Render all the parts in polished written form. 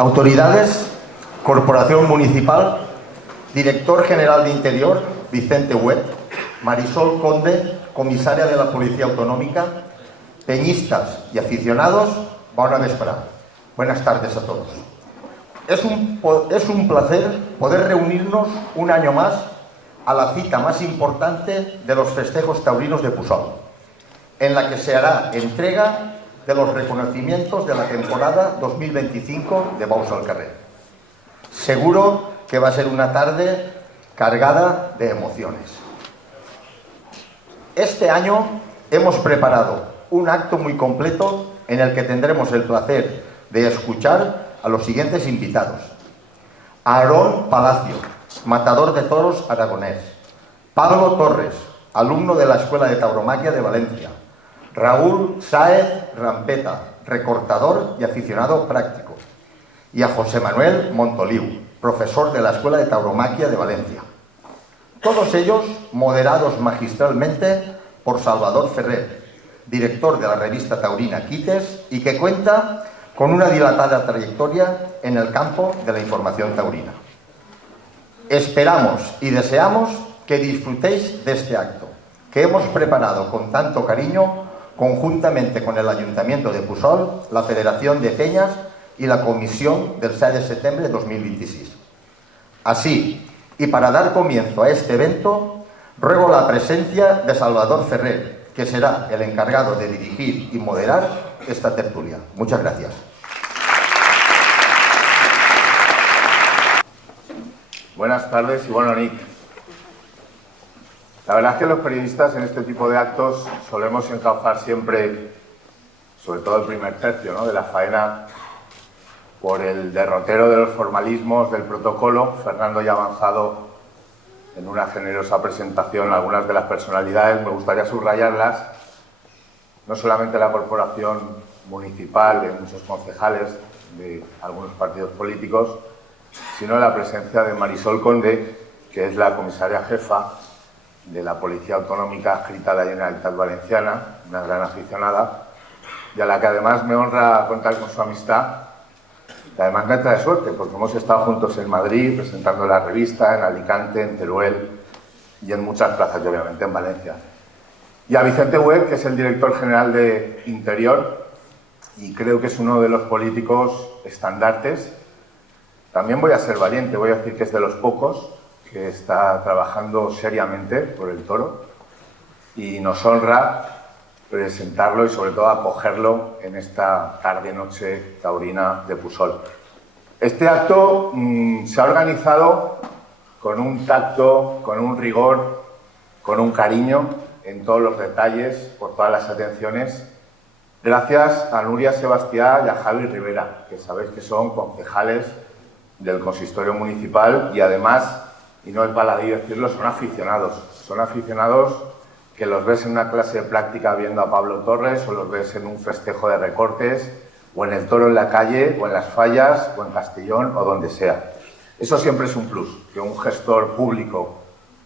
Autoridades, Corporación Municipal, Director General de Interior, Vicente Huet, Marisol Conde, comisaria de la Policía Autonómica, peñistas y aficionados, bona vesprada. Buenas tardes a todos. Es un placer poder reunirnos un año más a la cita más importante de los festejos taurinos de Puçol, en la que se hará entrega de los reconocimientos de la temporada 2025 de Bous al Carrer. Seguro que va a ser una tarde cargada de emociones. Este año hemos preparado un acto muy completo en el que tendremos el placer de escuchar a los siguientes invitados: Aarón Palacio, matador de toros aragonés; Pablo Torres, alumno de la Escuela de Tauromaquia de Valencia; Raúl Sáez Rampeta, recortador y aficionado práctico; y a José Manuel Montoliu, profesor de la Escuela de Tauromaquia de Valencia. Todos ellos moderados magistralmente por Salvador Ferrer, director de la revista taurina Quites, y que cuenta con una dilatada trayectoria en el campo de la información taurina. Esperamos y deseamos que disfrutéis de este acto, que hemos preparado con tanto cariño conjuntamente con el Ayuntamiento de Puçol, la Federación de Peñas y la Comisión del 6 de septiembre de 2026. Así, y para dar comienzo a este evento, ruego la presencia de Salvador Ferrer, que será el encargado de dirigir y moderar esta tertulia. Muchas gracias. Buenas tardes y buena nit. La verdad es que los periodistas en este tipo de actos solemos encauzar siempre, sobre todo el primer tercio, ¿no?, de la faena, por el derrotero de los formalismos del protocolo. Fernando ya ha avanzado en una generosa presentación algunas de las personalidades. Me gustaría subrayarlas: no solamente la corporación municipal, de muchos concejales de algunos partidos políticos, sino la presencia de Marisol Conde, que es la comisaria jefa de la Policía Autonómica adscrita a la Generalitat Valenciana, una gran aficionada, y a la que además me honra contar con su amistad. Y además me trae suerte, porque hemos estado juntos en Madrid presentando la revista, en Alicante, en Teruel y en muchas plazas, y obviamente en Valencia. Y a Vicente Huet, que es el director general de Interior, y creo que es uno de los políticos estandartes. También voy a ser valiente, voy a decir que es de los pocos que está trabajando seriamente por el toro, y nos honra presentarlo y sobre todo acogerlo en esta tarde-noche taurina de Puçol. Este acto se ha organizado con un tacto, con un rigor, con un cariño en todos los detalles, por todas las atenciones, gracias a Nuria Sebastián y a Javi Rivera, que sabéis que son concejales del consistorio municipal y además, y no es baladí decirlo, son aficionados que los ves en una clase de práctica viendo a Pablo Torres, o los ves en un festejo de recortes, o en el toro en la calle, o en las fallas, o en Castellón, o donde sea. Eso siempre es un plus, que un gestor público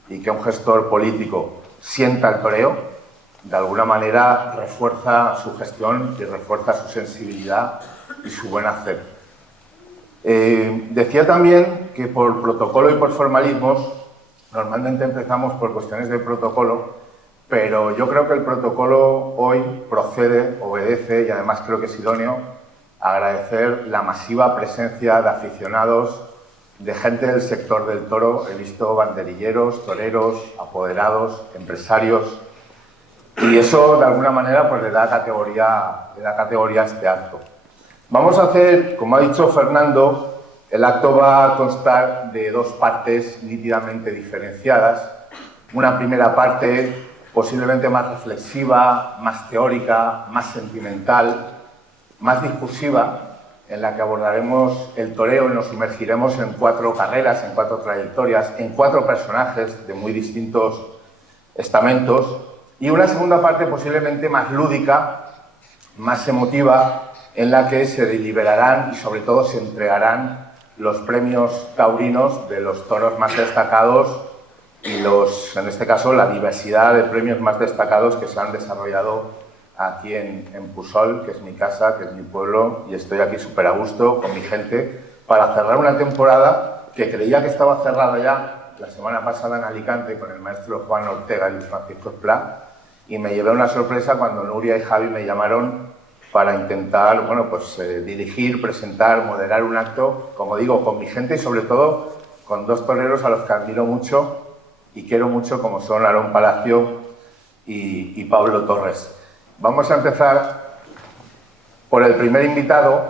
y que un gestor político sienta el toreo, de alguna manera refuerza su gestión y refuerza su sensibilidad y su buen hacer. Decía también que por protocolo y por formalismos, normalmente empezamos por cuestiones de protocolo, pero yo creo que el protocolo hoy procede, obedece, y además creo que es idóneo, agradecer la masiva presencia de aficionados, de gente del sector del toro. He visto banderilleros, toreros, apoderados, empresarios, y eso de alguna manera pues le da categoría a este acto. Vamos a hacer, como ha dicho Fernando, el acto va a constar de dos partes nítidamente diferenciadas. Una primera parte posiblemente más reflexiva, más teórica, más sentimental, más discursiva, en la que abordaremos el toreo y nos sumergiremos en 4 carreras, en 4 trayectorias, en 4 personajes de muy distintos estamentos, y una segunda parte posiblemente más lúdica, más emotiva, en la que se deliberarán y sobre todo se entregarán los premios taurinos de los toros más destacados y en este caso, la diversidad de premios más destacados que se han desarrollado aquí en Pusol, que es mi casa, que es mi pueblo, y estoy aquí súper a gusto con mi gente para cerrar una temporada que creía que estaba cerrada ya la semana pasada en Alicante con el maestro Juan Ortega y Luis Francisco Esplá, y me llevé una sorpresa cuando Nuria y Javi me llamaron para intentar, bueno, pues dirigir, presentar, moderar un acto, como digo, con mi gente y sobre todo con dos toreros a los que admiro mucho y quiero mucho, como son Aarón Palacio y Pablo Torres. Vamos a empezar por el primer invitado,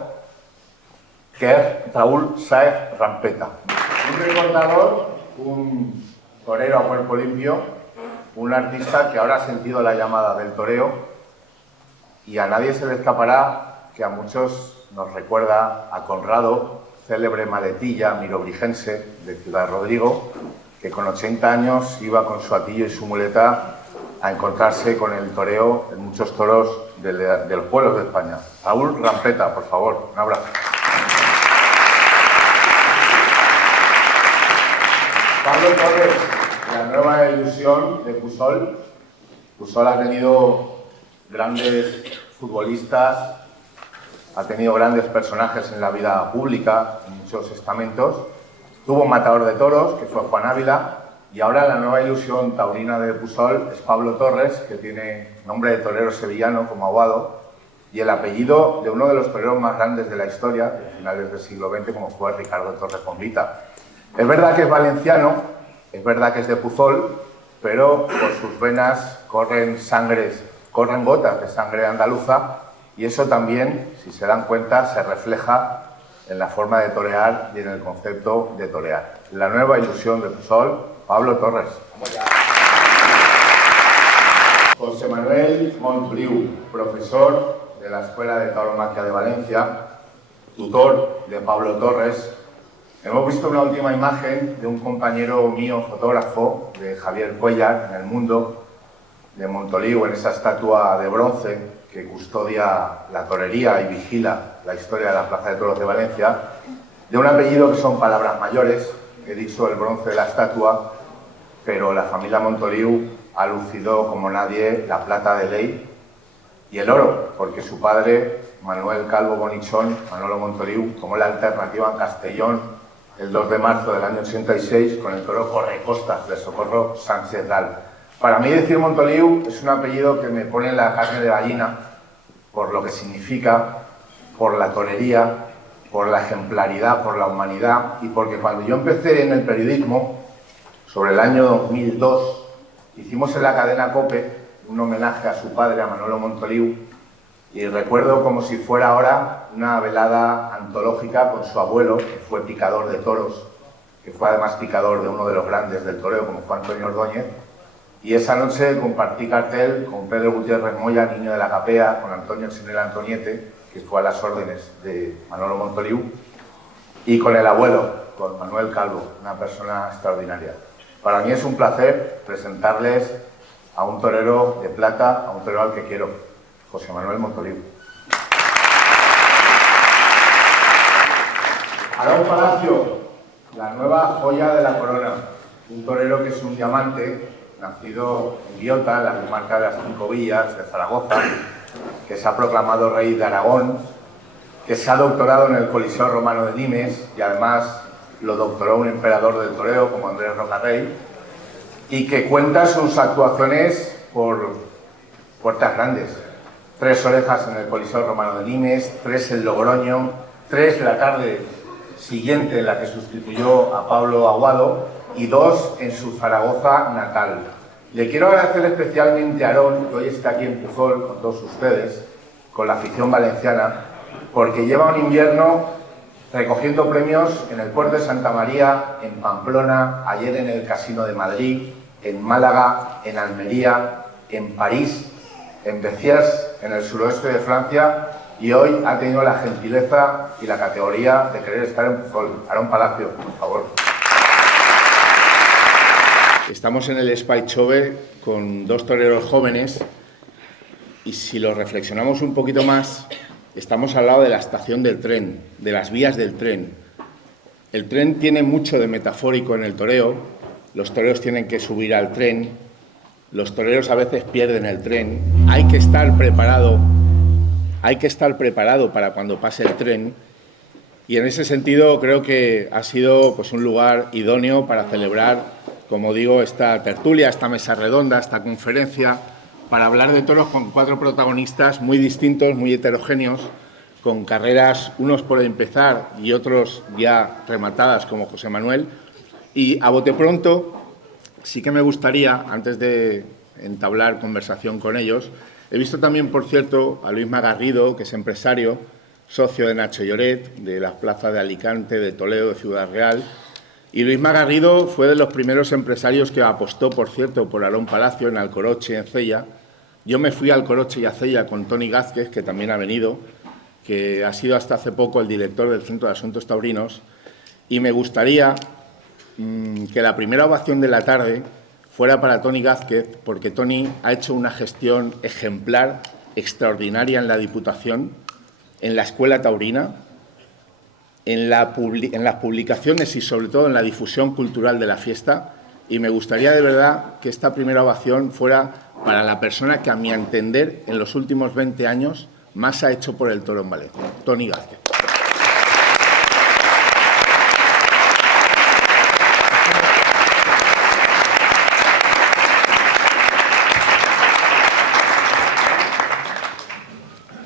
que es Raúl Sáez Rampeta. Un recordador, un torero a cuerpo limpio, un artista que ahora ha sentido la llamada del toreo y a nadie se le escapará que a muchos nos recuerda a Conrado, célebre maletilla mirobrigense de Ciudad Rodrigo, que con 80 años iba con su atillo y su muleta a encontrarse con el toreo en muchos toros de los pueblos de España. Raúl Rampeta, por favor, un abrazo. Pablo Torres, la nueva ilusión de Pusol. Pusol ha tenido grandes futbolistas, ha tenido grandes personajes en la vida pública, en muchos estamentos. Tuvo un matador de toros, que fue Juan Ávila, y ahora la nueva ilusión taurina de Pusol es Pablo Torres, que tiene nombre de torero sevillano como Aguado, y el apellido de uno de los toreros más grandes de la historia, de finales del siglo XX, como fue Ricardo Torres Bombita. Es verdad que es valenciano, es verdad que es de Puzol, pero por sus venas corren gotas de sangre andaluza, y eso también, si se dan cuenta, se refleja en la forma de torear y en el concepto de torear. La nueva ilusión de Pusol, Pablo Torres. José Manuel Montbriu, profesor de la Escuela de Tauromaquia de Valencia, tutor de Pablo Torres. Hemos visto una última imagen de un compañero mío, fotógrafo, de Javier Cuellar, en El Mundo, de Montoliu, en esa estatua de bronce que custodia la torería y vigila la historia de la Plaza de Toros de Valencia, de un apellido que son palabras mayores. He dicho el bronce de la estatua, pero la familia Montoliu ha lucido como nadie la plata de ley y el oro, porque su padre, Manuel Calvo Bonichón, Manolo Montoliu, tomó la alternativa en Castellón el 2 de marzo del año 86 con el toro Correcostas de Socorro Sánchez Dal. Para mí decir Montoliu es un apellido que me pone en la carne de gallina por lo que significa, por la torería, por la ejemplaridad, por la humanidad, y porque cuando yo empecé en el periodismo, sobre el año 2002, hicimos en la cadena COPE un homenaje a su padre, a Manolo Montoliu, y recuerdo como si fuera ahora una velada antológica con su abuelo, que fue picador de toros, que fue además picador de uno de los grandes del toreo, como fue Antonio Ordóñez. Y esa noche compartí cartel con Pedro Gutiérrez Moya, niño de la Capea, con Antonio Chinel Antoniete, que fue a las órdenes de Manolo Montoliu, y con el abuelo, con Manuel Calvo, una persona extraordinaria. Para mí es un placer presentarles a un torero de plata, a un torero al que quiero, José Manuel Montoliu. Aarón Palacio, la nueva joya de la corona, un torero que es un diamante, nacido en Biota, en la comarca de las Cinco Villas de Zaragoza, que se ha proclamado rey de Aragón, que se ha doctorado en el Coliseo Romano de Nimes y además lo doctoró un emperador del toreo como Andrés Rocarrey, y que cuenta sus actuaciones por puertas grandes. 3 orejas en el Coliseo Romano de Nimes, 3 en Logroño, 3 la tarde siguiente en la que sustituyó a Pablo Aguado y 2 en su Zaragoza natal. Le quiero agradecer especialmente a Aarón, que hoy está aquí en Puzol con todos ustedes, con la afición valenciana, porque lleva un invierno recogiendo premios en el puerto de Santa María, en Pamplona, ayer en el Casino de Madrid, en Málaga, en Almería, en París, en Béziers, en el suroeste de Francia, y hoy ha tenido la gentileza y la categoría de querer estar en Puzol. Aarón Palacio, por favor. Estamos en el Espai Chove con 2 toreros jóvenes y si lo reflexionamos un poquito más, estamos al lado de la estación del tren, de las vías del tren. El tren tiene mucho de metafórico en el toreo, los toreros tienen que subir al tren, los toreros a veces pierden el tren. Hay que estar preparado para cuando pase el tren. Y en ese sentido creo que ha sido pues, un lugar idóneo para celebrar, como digo, esta tertulia, esta mesa redonda, esta conferencia, para hablar de toros con 4 protagonistas muy distintos, muy heterogéneos, con carreras, unos por empezar y otros ya rematadas, como José Manuel. Y a bote pronto, sí que me gustaría, antes de entablar conversación con ellos, he visto también, por cierto, a Luisma Garrido, que es empresario, socio de Nacho Lloret, de las plazas de Alicante, de Toledo, de Ciudad Real. Y Luisma Garrido fue de los primeros empresarios que apostó, por cierto, por Aarón Palacio en Alcoroche, en Cella. Yo me fui a Alcoroche y a Cella con Toni Gázquez, que también ha venido, que ha sido hasta hace poco el director del Centro de Asuntos Taurinos, y me gustaría que la primera ovación de la tarde fuera para Toni Gázquez, porque Toni ha hecho una gestión ejemplar, extraordinaria en la Diputación, en la Escuela Taurina, en las publicaciones y sobre todo en la difusión cultural de la fiesta, y me gustaría de verdad que esta primera ovación fuera para la persona que, a mi entender, en los últimos 20 años más ha hecho por el toro en Valencia, Toni Gázquez.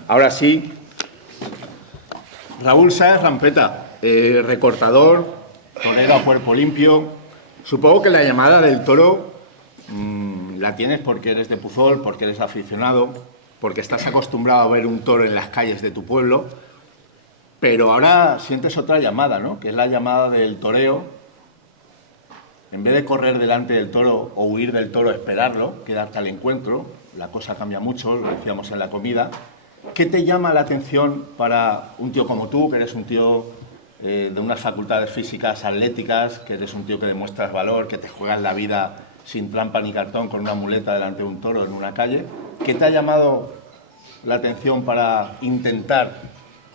Ahora sí, Raúl Sáez Rampeta, recortador, torero a cuerpo limpio. Supongo que la llamada del toro la tienes porque eres de Puzol, porque eres aficionado, porque estás acostumbrado a ver un toro en las calles de tu pueblo, pero ahora sientes otra llamada, ¿no? Que es la llamada del toreo. En vez de correr delante del toro o huir del toro, esperarlo, quedarte al encuentro, la cosa cambia mucho, lo decíamos en la comida. ¿Qué te llama la atención para un tío como tú, que eres un tío de unas facultades físicas atléticas, que eres un tío que demuestras valor, que te juegas la vida sin trampa ni cartón con una muleta delante de un toro en una calle? ¿Qué te ha llamado la atención para intentar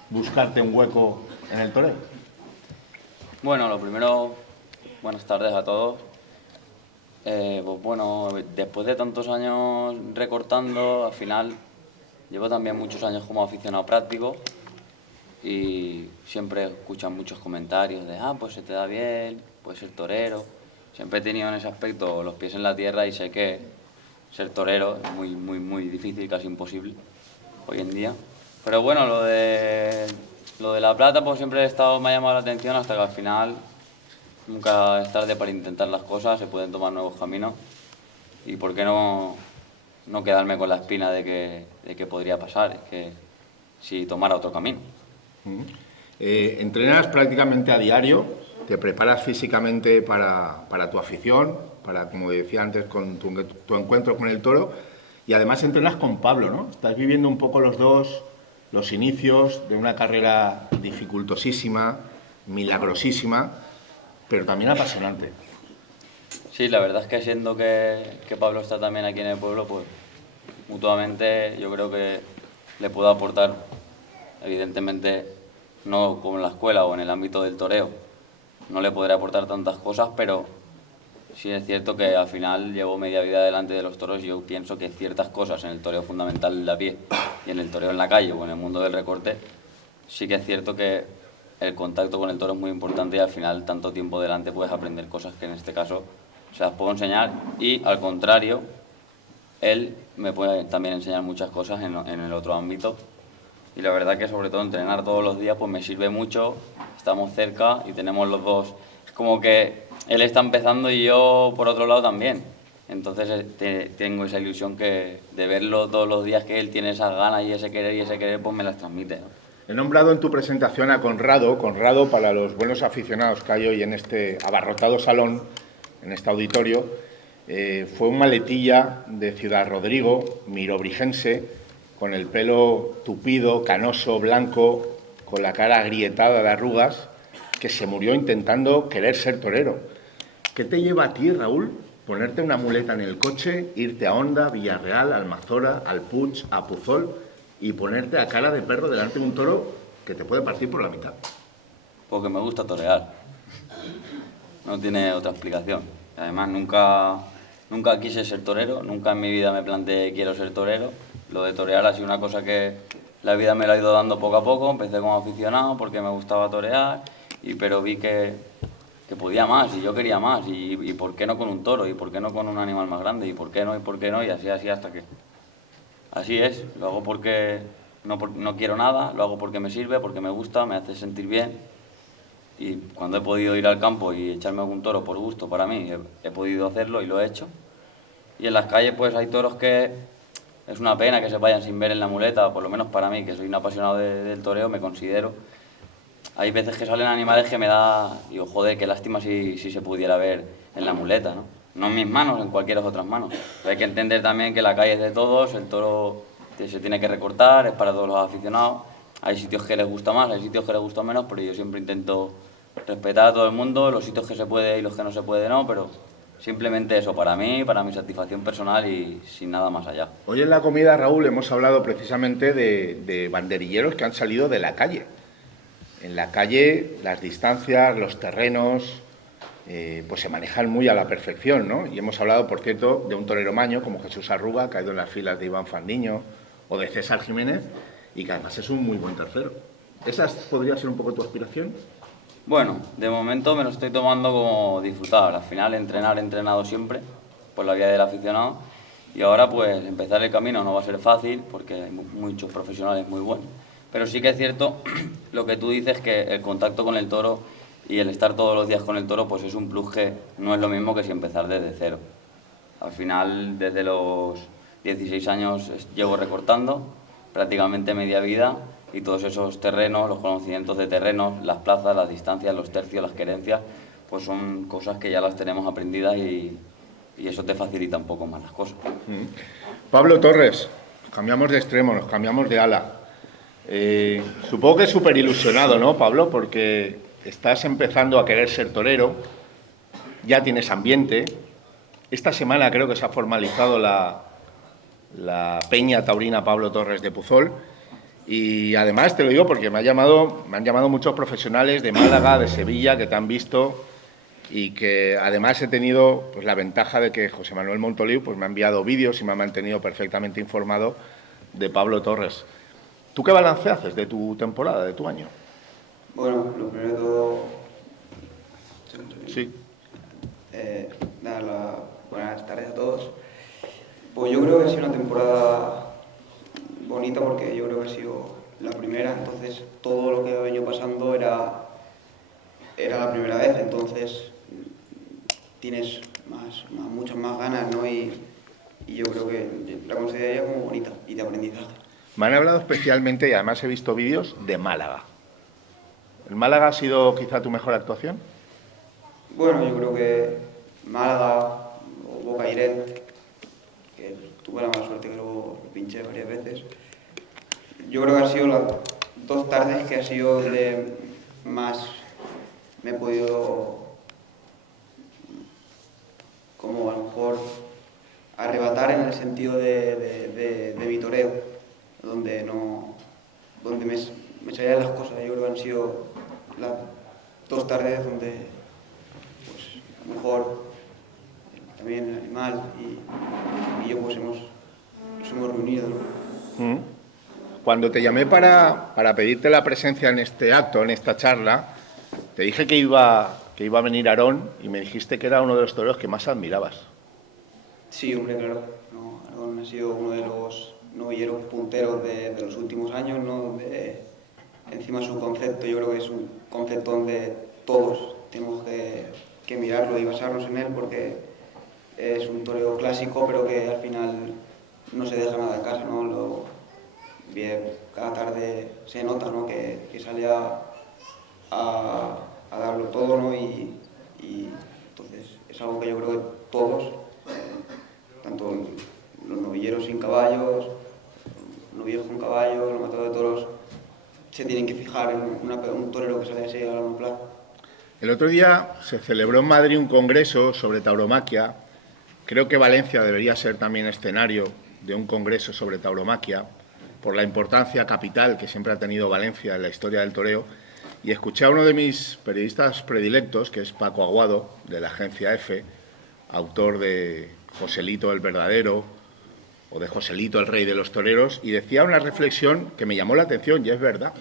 buscarte un hueco en el toreo? Bueno, lo primero, buenas tardes a todos. Pues bueno, después de tantos años recortando, al final llevo también muchos años como aficionado práctico y siempre escuchan muchos comentarios de pues se te da bien, puedes ser torero. Siempre he tenido en ese aspecto los pies en la tierra y sé que ser torero es muy difícil, casi imposible hoy en día. Pero bueno, lo de la plata pues siempre me ha llamado la atención hasta que al final nunca es tarde para intentar las cosas, se pueden tomar nuevos caminos y por qué no quedarme con la espina de que podría pasar, que si tomara otro camino. Entrenas prácticamente a diario, te preparas físicamente para tu afición, para, como decía antes, con tu encuentro con el toro, y además entrenas con Pablo, ¿no? Estás viviendo un poco los dos, los inicios de una carrera dificultosísima, milagrosísima, pero también apasionante. Sí, la verdad es que siendo que Pablo está también aquí en el pueblo, pues mutuamente yo creo que le puedo aportar, evidentemente no como en la escuela o en el ámbito del toreo, no le podré aportar tantas cosas, pero sí es cierto que al final llevo media vida delante de los toros y yo pienso que ciertas cosas en el toreo fundamental de a pie y en el toreo en la calle o en el mundo del recorte, sí que es cierto que el contacto con el toro es muy importante y al final tanto tiempo delante puedes aprender cosas que en este caso se las puedo enseñar y al contrario, él me puede también enseñar muchas cosas en el otro ámbito y la verdad que sobre todo entrenar todos los días pues me sirve mucho, estamos cerca y tenemos los dos, es como que él está empezando y yo por otro lado también, entonces tengo esa ilusión de verlo todos los días, que él tiene esas ganas y ese querer pues me las transmite, ¿no? He nombrado en tu presentación a Conrado para los buenos aficionados que hay hoy en este abarrotado salón, en este auditorio. Fue un maletilla de Ciudad Rodrigo, mirobrigense, con el pelo tupido, canoso, blanco, con la cara agrietada de arrugas, que se murió intentando querer ser torero. ¿Qué te lleva a ti, Raúl, ponerte una muleta en el coche, irte a Honda, Villarreal, Almazora, al Puig, a Puzol y ponerte a cara de perro delante de un toro que te puede partir por la mitad? Porque me gusta torear. No tiene otra explicación. Además, nunca nunca quise ser torero, nunca en mi vida me planteé quiero ser torero. Lo de torear ha sido una cosa que la vida me lo ha ido dando poco a poco. Empecé como aficionado porque me gustaba torear, pero vi que podía más y yo quería más. Y por qué no con un toro, y por qué no con un animal más grande, y por qué no, y así hasta que... Así es, lo hago porque no quiero nada, lo hago porque me sirve, porque me gusta, me hace sentir bien. Y cuando he podido ir al campo y echarme algún toro por gusto para mí, he podido hacerlo y lo he hecho. Y en las calles pues hay toros que es una pena que se vayan sin ver en la muleta, por lo menos para mí, que soy un apasionado del toreo, me considero. Hay veces que salen animales que me da, digo, joder, qué lástima si se pudiera ver en la muleta, ¿no? No en mis manos, en cualquiera otras manos. Pero hay que entender también que la calle es de todos, el toro se tiene que recortar, es para todos los aficionados. Hay sitios que les gusta más, hay sitios que les gusta menos, pero yo siempre intento respetar a todo el mundo, los sitios que se puede y los que no se puede no, pero simplemente eso, para mí, para mi satisfacción personal y sin nada más allá. Hoy en la comida, Raúl, hemos hablado precisamente de banderilleros que han salido de la calle. En la calle las distancias, los terrenos, pues se manejan muy a la perfección, ¿no? Y hemos hablado, por cierto, de un torero maño como Jesús Arruga, que ha ido en las filas de Iván Fandiño o de César Jiménez, y que además es un muy buen tercero. ¿Esa podría ser un poco tu aspiración? Bueno, de momento me lo estoy tomando como disfrutar. Al final entrenar he entrenado siempre por la vía del aficionado y ahora pues empezar el camino no va a ser fácil porque hay muchos profesionales muy buenos. Pero sí que es cierto lo que tú dices, que el contacto con el toro y el estar todos los días con el toro pues es un plus que no es lo mismo que si empezar desde cero. Al final, desde los 16 años llevo recortando prácticamente media vida y todos esos terrenos, los conocimientos de terrenos, las plazas, las distancias, los tercios, las querencias, pues son cosas que ya las tenemos aprendidas y eso te facilita un poco más las cosas. Pablo Torres, cambiamos de extremo, nos cambiamos de ala. Supongo que es súper ilusionado, ¿no, Pablo? Porque estás empezando a querer ser torero, ya tienes ambiente. Esta semana creo que se ha formalizado la Peña Taurina Pablo Torres de Puzol. Y además te lo digo porque me han llamado muchos profesionales de Málaga, de Sevilla, que te han visto y que además he tenido pues, la ventaja de que José Manuel Montoliu pues, me ha enviado vídeos y me ha mantenido perfectamente informado de Pablo Torres. ¿Tú qué balance haces de tu temporada, de tu año? Bueno, lo primero de todo, Sí. dar las buenas tardes a todos. Pues yo creo que ha sido una temporada bonita porque yo creo que ha sido la primera, entonces todo lo que ha venido pasando era la primera vez, entonces tienes muchas más ganas, ¿no? Y yo creo que la consideraría como bonita y de aprendizaje. Me han hablado especialmente, y además he visto vídeos, de Málaga. ¿El Málaga ha sido quizá tu mejor actuación? Bueno, yo creo que Málaga o Bocairet, que tuve la mala suerte que lo pinché varias veces, yo creo que han sido las dos tardes que ha sido donde más me he podido, como a lo mejor, arrebatar en el sentido de mi toreo, donde me salían las cosas. Yo creo que han sido las dos tardes donde pues, a lo mejor también el animal y yo pues nos hemos reunido, ¿no? Cuando te llamé para pedirte la presencia en este acto, en esta charla, te dije que iba a venir Aarón y me dijiste que era uno de los toreros que más admirabas. Sí, hombre, claro. No, Aarón ha sido uno de los novilleros punteros de los últimos años, ¿no? Donde encima su concepto, yo creo que es un concepto donde todos tenemos que mirarlo y basarnos en él porque es un torero clásico, pero que al final no se deja nada en casa, ¿no? Bien, cada tarde se nota, ¿no? que sale a darlo todo, ¿no? Y entonces es algo que yo creo que todos, tanto los novilleros sin caballos, los novilleros con caballos, los matadores de toros, se tienen que fijar en un torero que sale así a la monoplaza. El otro día se celebró en Madrid un congreso sobre tauromaquia. Creo que Valencia debería ser también escenario de un congreso sobre tauromaquia, por la importancia capital que siempre ha tenido Valencia en la historia del toreo. Y escuché a uno de mis periodistas predilectos, que es Paco Aguado, de la agencia EFE, autor de Joselito el Verdadero o de Joselito el Rey de los Toreros, y decía una reflexión que me llamó la atención, y es verdad.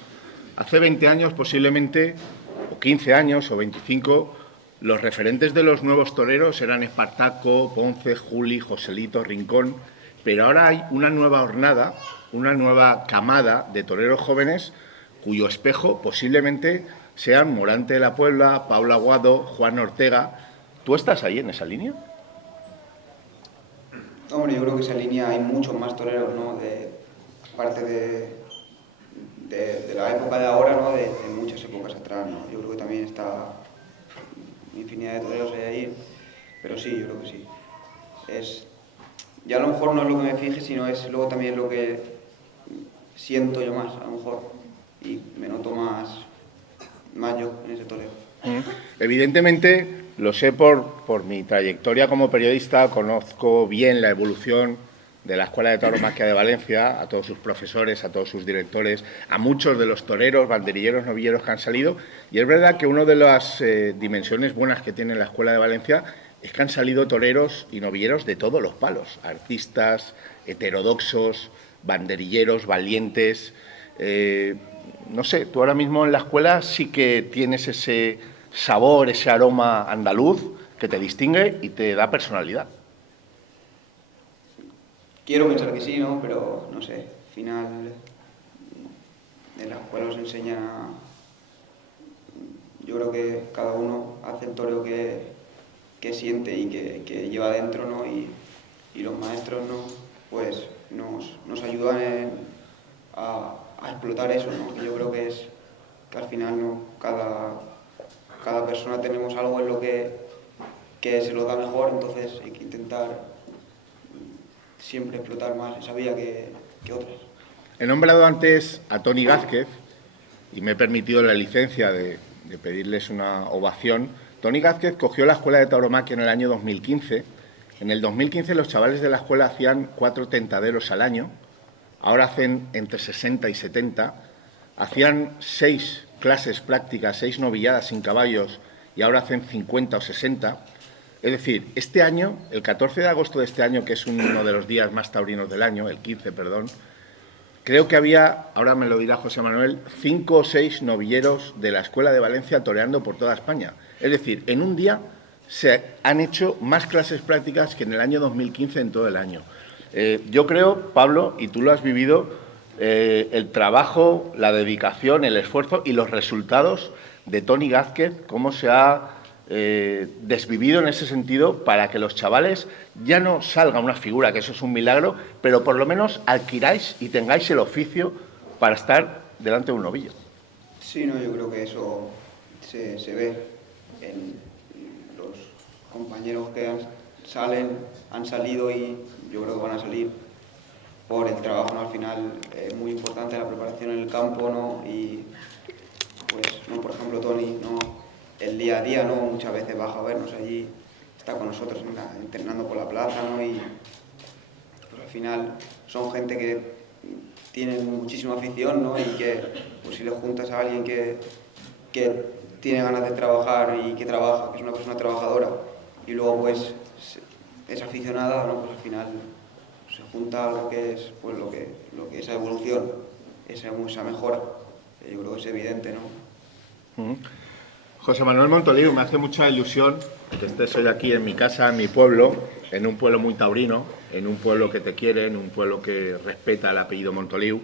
Hace 20 años posiblemente, o 15 años, o 25, los referentes de los nuevos toreros eran Espartaco, Ponce, Juli, Joselito, Rincón, pero ahora hay una nueva hornada, una nueva camada de toreros jóvenes cuyo espejo posiblemente sean Morante de la Puebla, Pablo Aguado, Juan Ortega. ¿Tú estás ahí en esa línea? Hombre, yo creo que esa línea hay muchos más toreros, ¿no? Aparte de la época de ahora, ¿no? De muchas épocas atrás, ¿no? Yo creo que también está infinidad de toreros ahí, pero sí, yo creo que sí. Ya a lo mejor no es lo que me fije, sino es luego también lo que siento yo más, a lo mejor, y me noto más yo en ese torero. Evidentemente, lo sé por mi trayectoria como periodista, conozco bien la evolución de la Escuela de Tauromaquia de Valencia, a todos sus profesores, a todos sus directores, a muchos de los toreros, banderilleros, novilleros que han salido, y es verdad que una de las dimensiones buenas que tiene la Escuela de Valencia es que han salido toreros y novilleros de todos los palos, artistas, heterodoxos, banderilleros, valientes. No sé, tú ahora mismo en la escuela sí que tienes ese sabor, ese aroma andaluz que te distingue y te da personalidad. Quiero pensar que sí, ¿no? Pero no sé, al final en la escuela os enseña, yo creo que cada uno hace el toreo que siente y que lleva dentro, ¿no? Y los maestros, ¿no? Pues nos ayudan a explotar eso, ¿no? Que yo creo que al final, ¿no? Cada persona tenemos algo en lo que se lo da mejor, entonces hay que intentar siempre explotar más esa vía que otras. He nombrado antes a Toni Gázquez y me he permitido la licencia de pedirles una ovación. Toni Gázquez cogió la Escuela de Tauromaquia en el año 2015. En el 2015 los chavales de la escuela hacían 4 tentaderos al año, ahora hacen entre 60 y 70. Hacían 6 clases prácticas, 6 novilladas sin caballos y ahora hacen 50 o 60. Es decir, este año, el 14 de agosto de este año, que es uno de los días más taurinos del año, el 15, perdón, creo que había, ahora me lo dirá José Manuel, 5 o 6 novilleros de la Escuela de Valencia toreando por toda España. Es decir, en un día se han hecho más clases prácticas que en el año 2015 en todo el año. Yo creo, Pablo, y tú lo has vivido, el trabajo, la dedicación, el esfuerzo y los resultados de Toni Gázquez, cómo se ha desvivido en ese sentido para que los chavales ya no salga una figura, que eso es un milagro, pero por lo menos adquiráis y tengáis el oficio para estar delante de un novillo. Sí, no, yo creo que eso se ve en los compañeros que han salido y yo creo que van a salir por el trabajo, ¿no? Al final es muy importante la preparación en el campo, ¿no? Y pues, ¿no? Por ejemplo, Toni, ¿no? El día a día, ¿no? Muchas veces baja a vernos allí, está con nosotros entrenando por la plaza, ¿no? Y pues al final son gente que tienen muchísima afición, ¿no? Y que pues si le juntas a alguien que tiene ganas de trabajar y que trabaja, que es una persona trabajadora, y luego pues es aficionada, ¿no? Pues al final se junta lo que es pues lo que esa evolución, esa mejora, yo creo que es evidente, ¿no? José Manuel Montoliu, me hace mucha ilusión que estés hoy aquí en mi casa, en mi pueblo, en un pueblo muy taurino, en un pueblo que te quiere, en un pueblo que respeta el apellido Montoliu.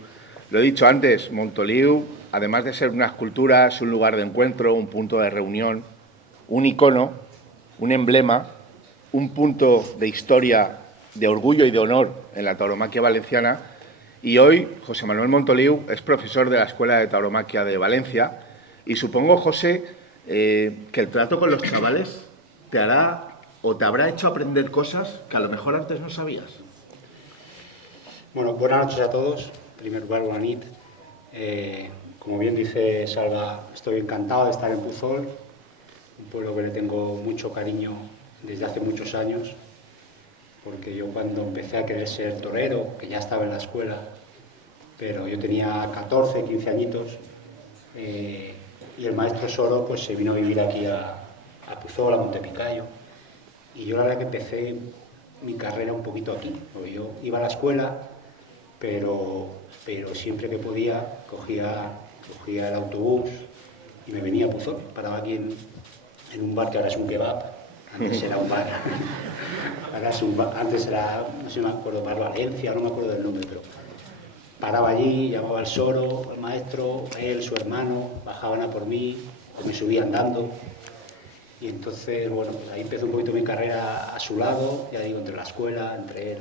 Lo he dicho antes, Montoliu, además de ser una escultura, es un lugar de encuentro, un punto de reunión, un icono, un emblema, un punto de historia, de orgullo y de honor en la tauromaquia valenciana. Y hoy José Manuel Montoliu es profesor de la Escuela de Tauromaquia de Valencia y supongo, José, que el trato con los chavales te hará o te habrá hecho aprender cosas que a lo mejor antes no sabías. Bueno, buenas noches a todos. En primer lugar, buenas nit. Como bien dice Salva, estoy encantado de estar en Puzol, un pueblo que le tengo mucho cariño desde hace muchos años, porque yo cuando empecé a querer ser torero, que ya estaba en la escuela, pero yo tenía 14, 15 añitos, y el maestro Soro pues se vino a vivir aquí a Puzol, a Montepicayo, y yo la verdad que empecé mi carrera un poquito aquí, porque yo iba a la escuela, pero siempre que podía cogía el autobús y me venía a Puzol. Paraba aquí en un bar que ahora es un kebab, antes era un bar, ahora es un bar, antes era, no sé si me acuerdo, Bar Valencia, no me acuerdo del nombre, pero paraba allí, llamaba al Soro, al maestro, él, su hermano, bajaban a por mí, me subía andando. Y entonces, bueno, pues ahí empezó un poquito mi carrera a su lado, ya digo, entre la escuela, entre él.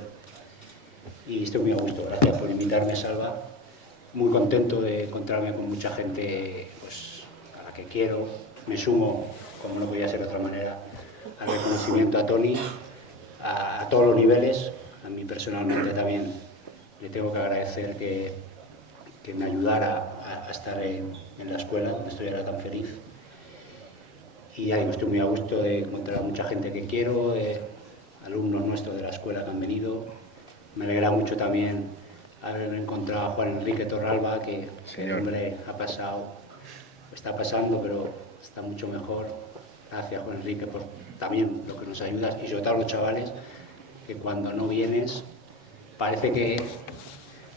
Y estoy muy a gusto, gracias por invitarme, Salva. Muy contento de encontrarme con mucha gente pues, a la que quiero. Me sumo, como no podía ser de otra manera, al reconocimiento a Toni, a todos los niveles. A mí personalmente también le tengo que agradecer que me ayudara a estar en la escuela, donde estoy ahora tan feliz. Y ya digo, estoy muy a gusto de encontrar a mucha gente que quiero, alumnos nuestros de la escuela que han venido. Me alegra mucho también haber encontrado a Juan Enrique Torralba, que el hombre está pasando, pero está mucho mejor. Gracias, Juan Enrique, por también lo que nos ayudas, y sobre todo a los chavales, que cuando no vienes parece que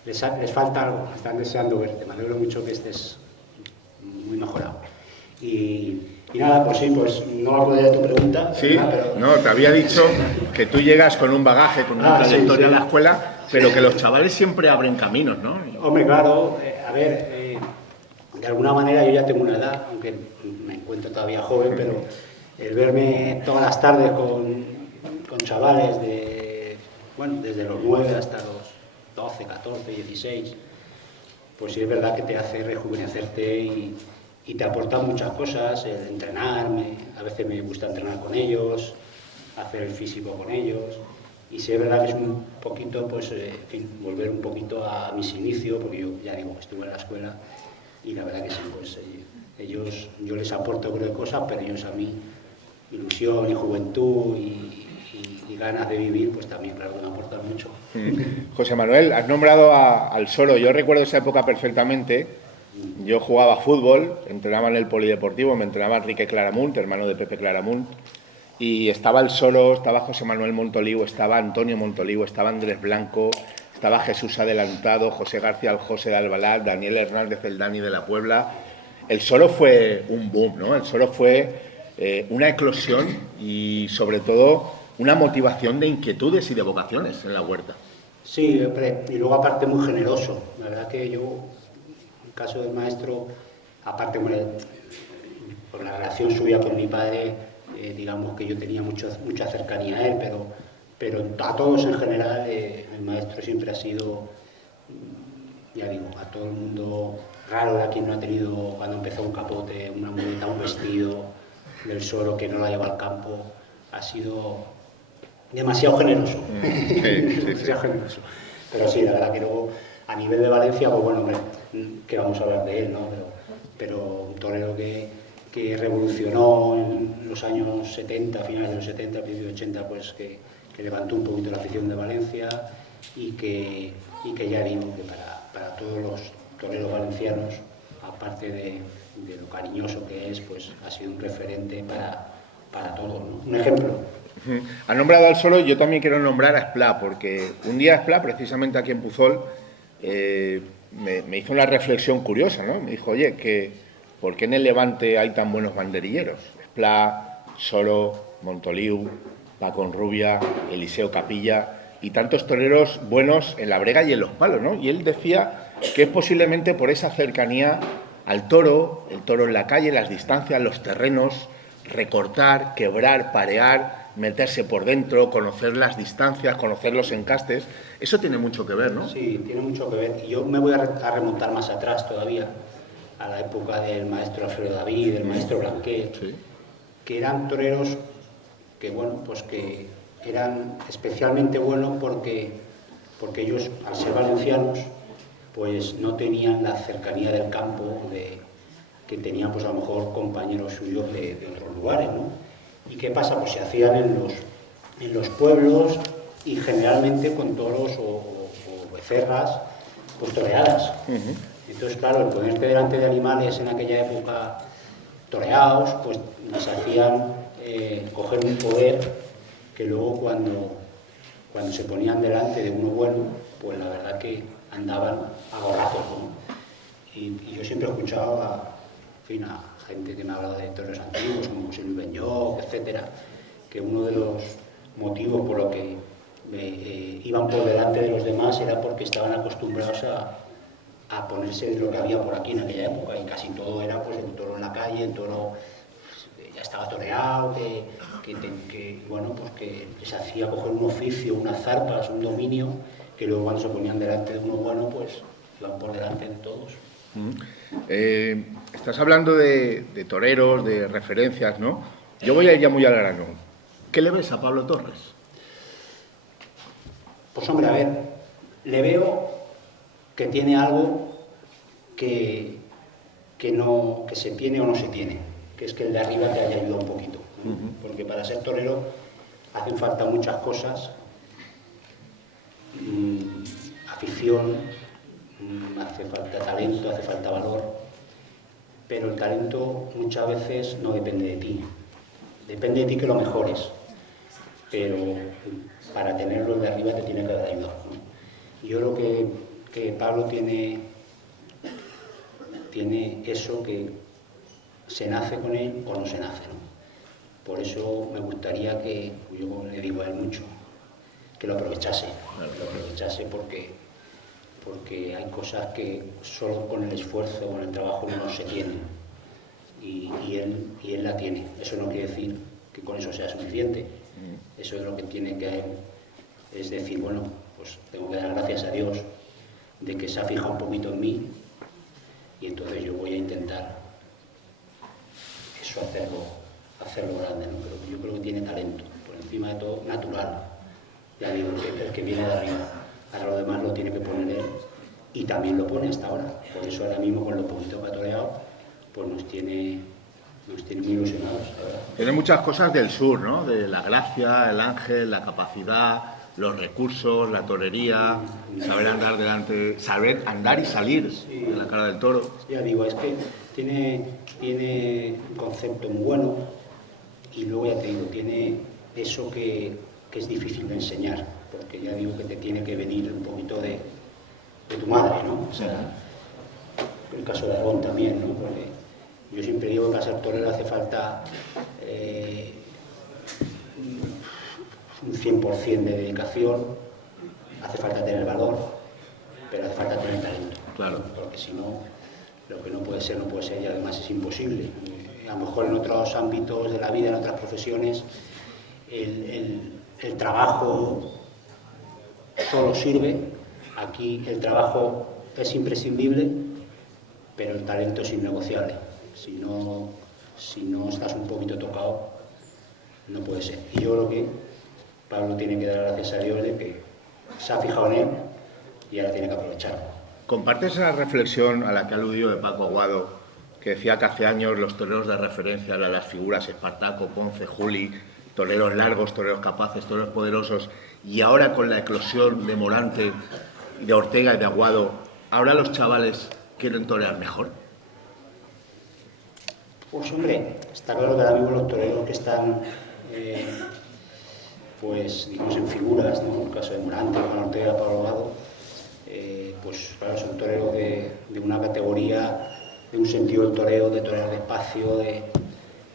les falta algo, están deseando verte. Me alegro mucho que estés muy mejorado. Y nada, pues sí, pues no me acuerdo de tu pregunta. Sí, pero... no, te había dicho que tú llegas con un bagaje, con una trayectoria a la escuela, pero que los chavales siempre abren caminos, ¿no? Hombre, claro, a ver, de alguna manera yo ya tengo una edad, aunque me encuentro todavía joven, pero el verme todas las tardes con chavales desde los 9 hasta los 12, 14, 16, pues sí es verdad que te hace rejuvenecerte y te aporta muchas cosas, el entrenar, a veces me gusta entrenar con ellos, hacer el físico con ellos, y sí es verdad que es un poquito, pues, en fin, volver un poquito a mis inicios, porque yo ya digo, estuve en la escuela, y la verdad que sí, pues yo les aporto creo cosas, pero ellos a mí, ilusión y juventud y ganas de vivir, pues también claro que me aportan mucho. José Manuel, has nombrado al Soro, yo recuerdo esa época perfectamente. Yo jugaba fútbol, entrenaba en el polideportivo, me entrenaba Enrique Claramunt, hermano de Pepe Claramunt, y estaba el Soro, estaba José Manuel Montoliu, estaba Antonio Montoliu, estaba Andrés Blanco, estaba Jesús Adelantado, José García Aljose de Albalá, Daniel Hernández el Dani de la Puebla. El Soro fue un boom, ¿no? El Soro fue una eclosión y sobre todo una motivación de inquietudes y de vocaciones en la huerta. Sí, y luego aparte muy generoso. La verdad que yo, en el caso del maestro, aparte por la relación suya con mi padre, digamos que yo tenía mucha cercanía a él, pero a todos en general el maestro siempre ha sido, ya digo, a todo el mundo raro, a quien no ha tenido cuando empezó un capote, una muleta, un vestido del Soro que no la lleva al campo, ha sido demasiado generoso. Demasiado generoso. Pero sí, la verdad que luego a nivel de Valencia, pues bueno, hombre, que vamos a hablar de él, ¿no? Pero un torero que revolucionó en los años 70, finales de los 70, principios de 80, pues que levantó un poquito la afición de Valencia y que ya digo que para todos los toreros valencianos, aparte de lo cariñoso que es, pues ha sido un referente para todos, ¿no? Un ejemplo. Ha nombrado al Soro, yo también quiero nombrar a Esplá, porque un día Esplá, precisamente aquí en Puzol, me hizo una reflexión curiosa, ¿no? Me dijo, oye, ¿por qué en el Levante hay tan buenos banderilleros? Esplá, Soro, Montoliu, Paco Rubia, Eliseo Capilla y tantos toreros buenos en la brega y en los palos, ¿no? Y él decía que es posiblemente por esa cercanía al toro, el toro en la calle, las distancias, los terrenos, recortar, quebrar, parear, meterse por dentro, conocer las distancias, conocer los encastes, eso tiene mucho que ver, ¿no? Sí, tiene mucho que ver. Y yo me voy a remontar más atrás todavía, a la época del maestro Alfredo David, del maestro Blanquet, sí, que eran toreros que, bueno, pues que eran especialmente buenos porque ellos, al ser valencianos, pues no tenían la cercanía del campo que tenían, pues a lo mejor, compañeros suyos de otros lugares, ¿no? ¿Y qué pasa? Pues se hacían en los pueblos y generalmente con toros o becerras, pues toreadas. Entonces, claro, el ponerte delante de animales en aquella época toreados, pues les hacían coger un poder que luego cuando se ponían delante de uno bueno, pues la verdad que andaban a gorrazos, ¿no? Y yo siempre he escuchado a gente que me ha hablado de toreros antiguos, como José Luis Benlloch, etcétera, que uno de los motivos por los que iban por delante de los demás era porque estaban acostumbrados a ponerse de lo que había por aquí en aquella época, y casi todo era pues el toro en la calle, el toro ya estaba toreado, bueno, pues que les hacía coger un oficio, unas zarpas, un dominio, que luego cuando se ponían delante de uno bueno, pues iban por delante de todos. Estás hablando de toreros, de referencias, ¿no? Yo voy a ir ya muy al grano. ¿Qué le ves a Pablo Torres? Pues hombre, a ver, le veo que tiene algo que se tiene o no se tiene, que es que el de arriba te haya ayudado un poquito, ¿no? Porque para ser torero hacen falta muchas cosas, afición, hace falta talento, hace falta valor, pero el talento muchas veces no depende de ti. Depende de ti que lo mejores, pero para tenerlo el de arriba te tiene que dar ayuda, ¿no? Yo creo que Pablo tiene eso, que se nace con él o no se nace, ¿no? Por eso me gustaría que, yo le digo a él mucho, que lo aprovechase, porque hay cosas que solo con el esfuerzo, con el trabajo no se tienen, y él la tiene. Eso no quiere decir que con eso sea suficiente. Eso es lo que tiene que, es decir, bueno, pues tengo que dar gracias a Dios de que se ha fijado un poquito en mí, y entonces yo voy a intentar eso, hacerlo grande, ¿no? Pero yo creo que tiene talento, por encima de todo, natural. Ya digo, el que viene de arriba. Ahora lo demás lo tiene que poner él, y también lo pone hasta ahora. Por eso ahora mismo, con lo poquito que ha toreado, pues nos tiene muy ilusionados, la verdad. Tiene muchas cosas del sur, ¿no? De la gracia, el ángel, la capacidad, los recursos, la torería, saber andar delante, saber andar y salir de la cara del toro. Ya digo, es que tiene un concepto muy bueno, y luego ya te digo, tiene eso que es difícil de enseñar, porque ya digo que te tiene que venir un poquito de tu madre, ¿no? O sea, el caso de Aragón también, ¿no? Porque yo siempre digo que para ser torero hace falta un 100% de dedicación, hace falta tener valor, pero hace falta tener talento. Claro. Porque si no, lo que no puede ser, y además es imposible. A lo mejor en otros ámbitos de la vida, en otras profesiones, el trabajo solo sirve. Aquí el trabajo es imprescindible, pero el talento es innegociable. Si no estás un poquito tocado, no puede ser. Y yo creo que Pablo tiene que dar gracias a Dios de que se ha fijado en él, y ahora tiene que aprovecharlo. ¿Compartes esa reflexión a la que ha aludido de Paco Aguado, que decía que hace años los toreros de referencia eran las figuras Espartaco, Ponce, Juli, toreros largos, toreros capaces, toreros poderosos, y ahora con la eclosión de Morante, de Ortega y de Aguado, ahora los chavales quieren torear mejor? Pues hombre, está claro que ahora mismo los toreros que están, pues digamos, en figuras, ¿no? En el caso de Morante, Juan Ortega, Pablo Aguado, pues claro, son toreros de una categoría, de un sentido del toreo, de torear despacio,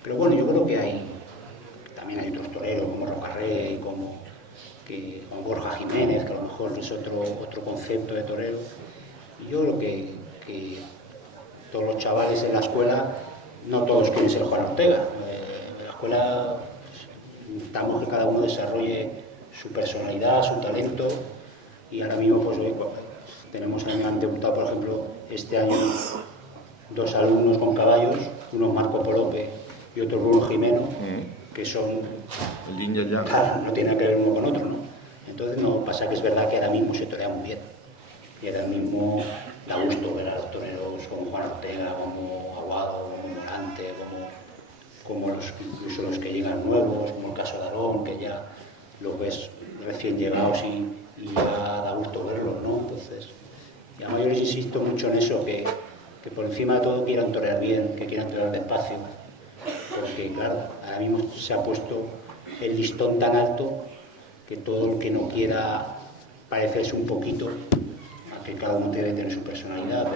pero bueno, yo creo que también hay otros toreros como Rocarrey, como Borja Jiménez, que a lo mejor es otro concepto de torero. Y yo creo que todos los chavales en la escuela, no todos quieren ser Juan Ortega. En la escuela intentamos que cada uno desarrolle su personalidad, su talento, y ahora mismo pues hoy han debutado, por ejemplo, este año 2 alumnos con caballos, uno Marco Polope y otro Bruno Jimeno, que son... El yin y el yang. Claro, no tiene que ver uno con otro, ¿no? Entonces no pasa, que es verdad que ahora mismo se torea muy bien, y ahora mismo da gusto ver a los toreros como Juan Ortega, como Aguado, como Morante, como incluso los que llegan nuevos, como el caso de Arón, que ya los ves recién llegados y ya da gusto verlos, ¿no? Entonces, y además yo les insisto mucho en eso, que por encima de todo quieran torear bien, que quieran torear despacio, porque claro, ahora mismo se ha puesto el listón tan alto que todo el que no quiera parecerse un poquito, aunque cada uno debe tener su personalidad,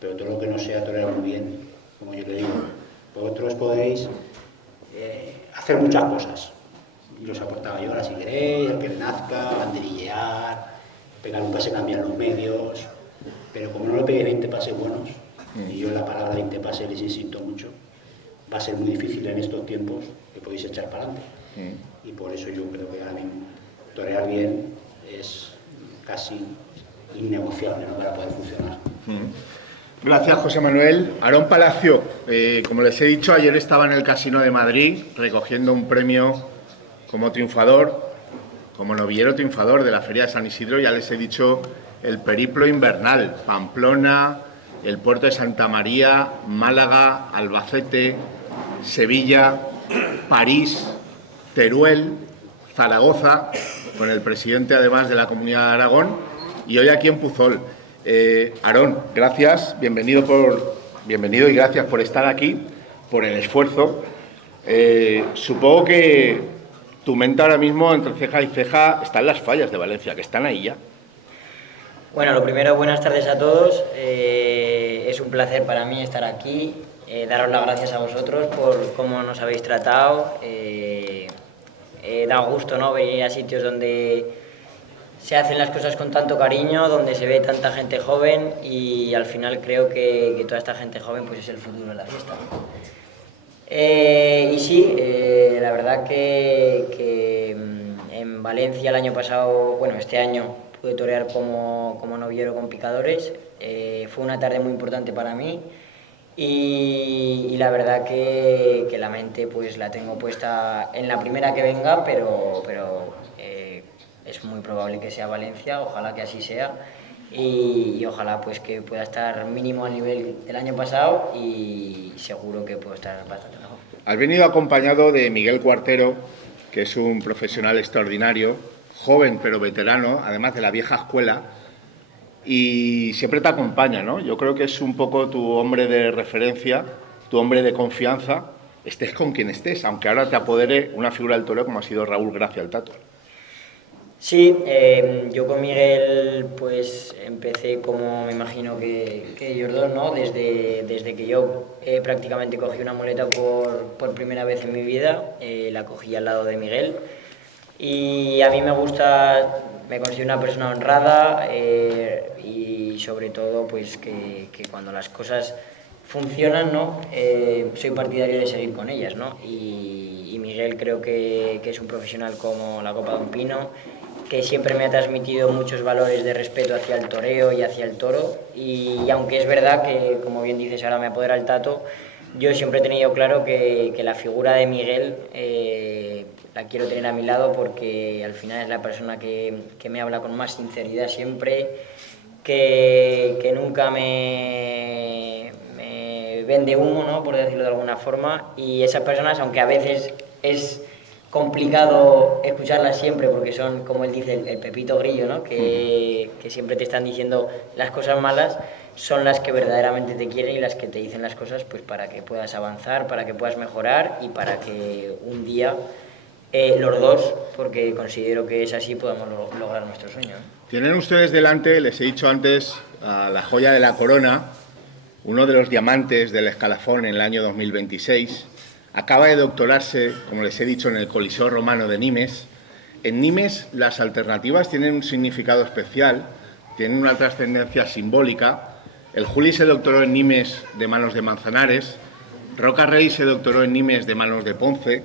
pero todo lo que no sea torear muy bien, como yo le digo, vosotros podéis hacer muchas cosas, y los aportaba yo ahora si queréis, al que le nazca, banderillear, pegar un pase, cambiar los medios, pero como no le peguéis 20 pases buenos, y yo en la palabra 20 pases les insisto mucho, va a ser muy difícil en estos tiempos que podéis echar para adelante. Y por eso yo creo que ahora mismo torear bien es casi innegociable, ¿no?, para poder funcionar. Gracias, José Manuel. Aarón Palacio, como les he dicho, ayer estaba en el Casino de Madrid recogiendo un premio como triunfador, como novillero triunfador de la Feria de San Isidro. Ya les he dicho el periplo invernal: Pamplona, el puerto de Santa María, Málaga, Albacete, Sevilla, París, Teruel, Zaragoza, con el presidente además de la Comunidad de Aragón, y hoy aquí en Puzol. Aarón, gracias, bienvenido y gracias por estar aquí, por el esfuerzo. Supongo que tu mente ahora mismo, entre ceja y ceja, están las fallas de Valencia, que están ahí ya. Bueno, lo primero, buenas tardes a todos. Es un placer para mí estar aquí, daros las gracias a vosotros por cómo nos habéis tratado. Da gusto, ¿no?, venir a sitios donde se hacen las cosas con tanto cariño, donde se ve tanta gente joven, y al final creo que toda esta gente joven pues es el futuro de la fiesta. Y sí, la verdad que en Valencia el año pasado, bueno, este año pude torear como novillero con picadores. Fue una tarde muy importante para mí, y la verdad que la mente pues la tengo puesta en la primera que venga, pero es muy probable que sea Valencia, ojalá que así sea, y ojalá pues que pueda estar mínimo al nivel del año pasado, y seguro que puedo estar bastante mejor. Has venido acompañado de Miguel Cuartero, que es un profesional extraordinario, joven pero veterano, además de la vieja escuela, y siempre te acompaña, ¿no? Yo creo que es un poco tu hombre de referencia, tu hombre de confianza, estés con quien estés, aunque ahora te apodere una figura del toreo como ha sido Raúl Gracia el Tato. Sí, yo con Miguel pues empecé, como me imagino que ellos dos, ¿no?, desde que yo prácticamente cogí una muleta por primera vez en mi vida. La cogí al lado de Miguel, y a mí me gusta, me considero una persona honrada, y sobre todo pues que cuando las cosas funcionan, ¿no?, soy partidario de seguir con ellas, ¿no? Y Miguel creo que es un profesional como la copa de un pino, que siempre me ha transmitido muchos valores de respeto hacia el toreo y hacia el toro, y aunque es verdad que, como bien dices, ahora me apodera el Tato, yo siempre he tenido claro que la figura de Miguel la quiero tener a mi lado, porque al final es la persona que me habla con más sinceridad siempre, que nunca me vende humo, ¿no?, por decirlo de alguna forma, y esas personas, aunque a veces es complicado escucharlas siempre, porque son, como él dice, el pepito grillo, ¿no?, que siempre te están diciendo las cosas malas, son las que verdaderamente te quieren y las que te dicen las cosas pues para que puedas avanzar, para que puedas mejorar, y para que un día los dos, porque considero que es así, podamos lograr nuestro sueño, ¿no? Tienen ustedes delante, les he dicho antes, a la joya de la corona, uno de los diamantes del escalafón en el año 2026. Acaba de doctorarse, como les he dicho, en el Coliseo Romano de Nimes. En Nimes las alternativas tienen un significado especial, tienen una trascendencia simbólica. El Juli se doctoró en Nimes de manos de Manzanares, Roca Rey se doctoró en Nimes de manos de Ponce,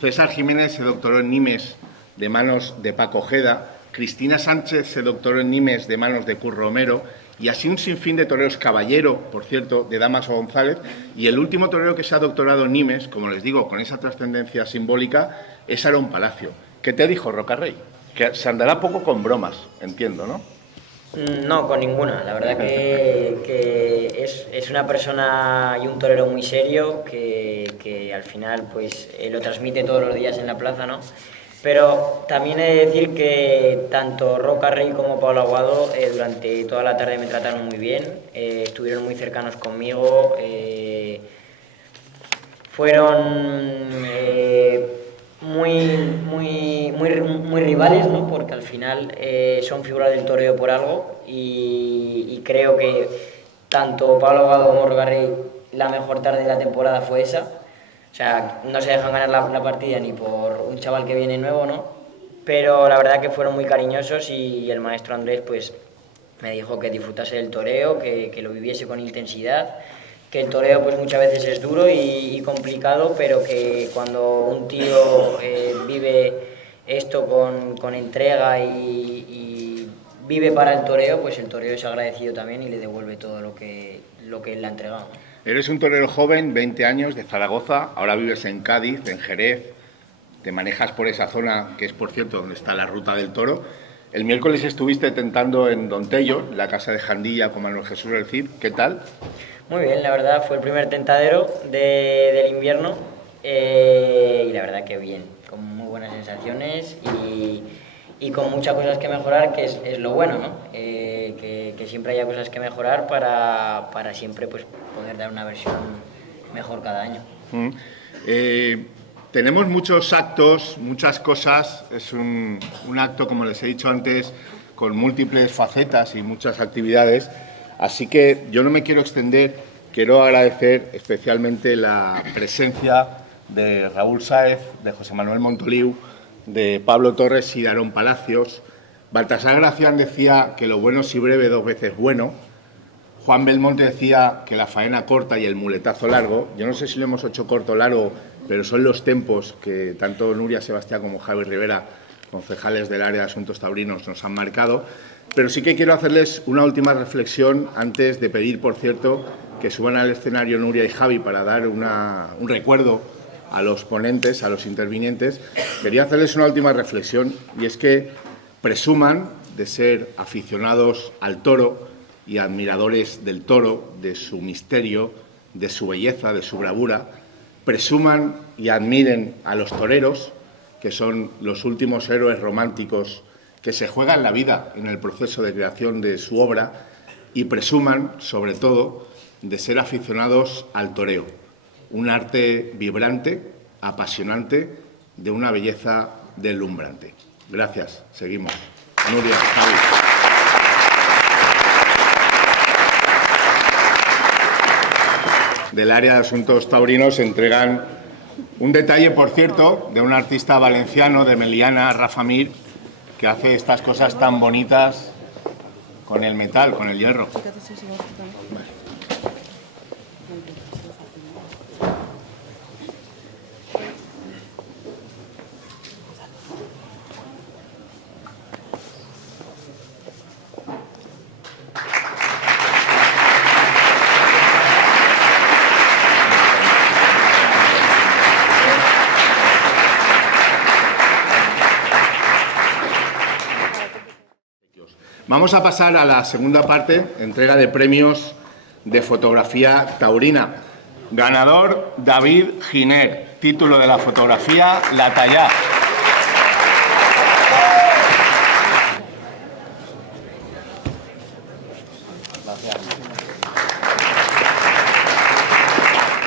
César Jiménez se doctoró en Nimes de manos de Paco Ojeda, Cristina Sánchez se doctoró en Nimes de manos de Curro Romero, y así un sinfín de toreros, Caballero, por cierto, de Damaso González, y el último torero que se ha doctorado en Nimes, como les digo, con esa trascendencia simbólica, es Aarón Palacio. ¿Qué te dijo Roca Rey? Que se andará poco con bromas, entiendo, ¿no? No, con ninguna. La verdad que es una persona y un torero muy serio, que al final pues lo transmite todos los días en la plaza, ¿no? Pero también he de decir que tanto Roca Rey como Pablo Aguado durante toda la tarde me trataron muy bien, estuvieron muy cercanos conmigo, fueron muy rivales, ¿no? Porque al final son figuras del toreo por algo y creo que tanto Pablo Abogado como Rocarrey, la mejor tarde de la temporada fue esa. O sea, no se dejan ganar la partida ni por un chaval que viene nuevo, ¿no? Pero la verdad que fueron muy cariñosos y el maestro Andrés pues me dijo que disfrutase del toreo, que lo viviese con intensidad, que el toreo pues muchas veces es duro y complicado, pero que cuando un tío vive esto con entrega y vive para el toreo, pues el toreo es agradecido también y le devuelve todo lo que él le ha entregado. Eres un torero joven, 20 años, de Zaragoza, ahora vives en Cádiz, en Jerez, te manejas por esa zona, que es, por cierto, donde está la Ruta del Toro. El miércoles estuviste tentando en Don Tello, la casa de Jandilla, con Manuel Jesús del Cid. ¿Qué tal? Muy bien, la verdad, fue el primer tentadero del invierno y la verdad que bien, con muy buenas sensaciones y con muchas cosas que mejorar, que es lo bueno, ¿no? Que siempre haya cosas que mejorar para siempre pues, poder dar una versión mejor cada año. Tenemos muchos actos, muchas cosas. Es un acto, como les he dicho antes, con múltiples facetas y muchas actividades. Así que yo no me quiero extender. Quiero agradecer especialmente la presencia de Raúl Sáez, de José Manuel Montoliu, de Pablo Torres y de Aarón Palacios. Baltasar Gracián decía que lo bueno si breve 2 veces bueno. Juan Belmonte decía que la faena corta y el muletazo largo. Yo no sé si lo hemos hecho corto o largo, pero son los tempos que tanto Nuria Sebastián como Javi Rivera, concejales del área de asuntos taurinos, nos han marcado. Pero sí que quiero hacerles una última reflexión antes de pedir, por cierto, que suban al escenario Nuria y Javi para dar un recuerdo a los ponentes, a los intervinientes. Quería hacerles una última reflexión y es que presuman de ser aficionados al toro y admiradores del toro, de su misterio, de su belleza, de su bravura. Presuman y admiren a los toreros, que son los últimos héroes románticos que se juegan la vida en el proceso de creación de su obra, y presuman, sobre todo, de ser aficionados al toreo, un arte vibrante, apasionante, de una belleza deslumbrante. Gracias. Seguimos. Nuria, Javi. Del área de asuntos taurinos entregan un detalle, por cierto, de un artista valenciano, de Meliana, Rafa Mir, que hace estas cosas tan bonitas con el metal, con el hierro. Vale. Vamos a pasar a la segunda parte, entrega de premios de fotografía taurina. Ganador David Giner, título de la fotografía La Tallá.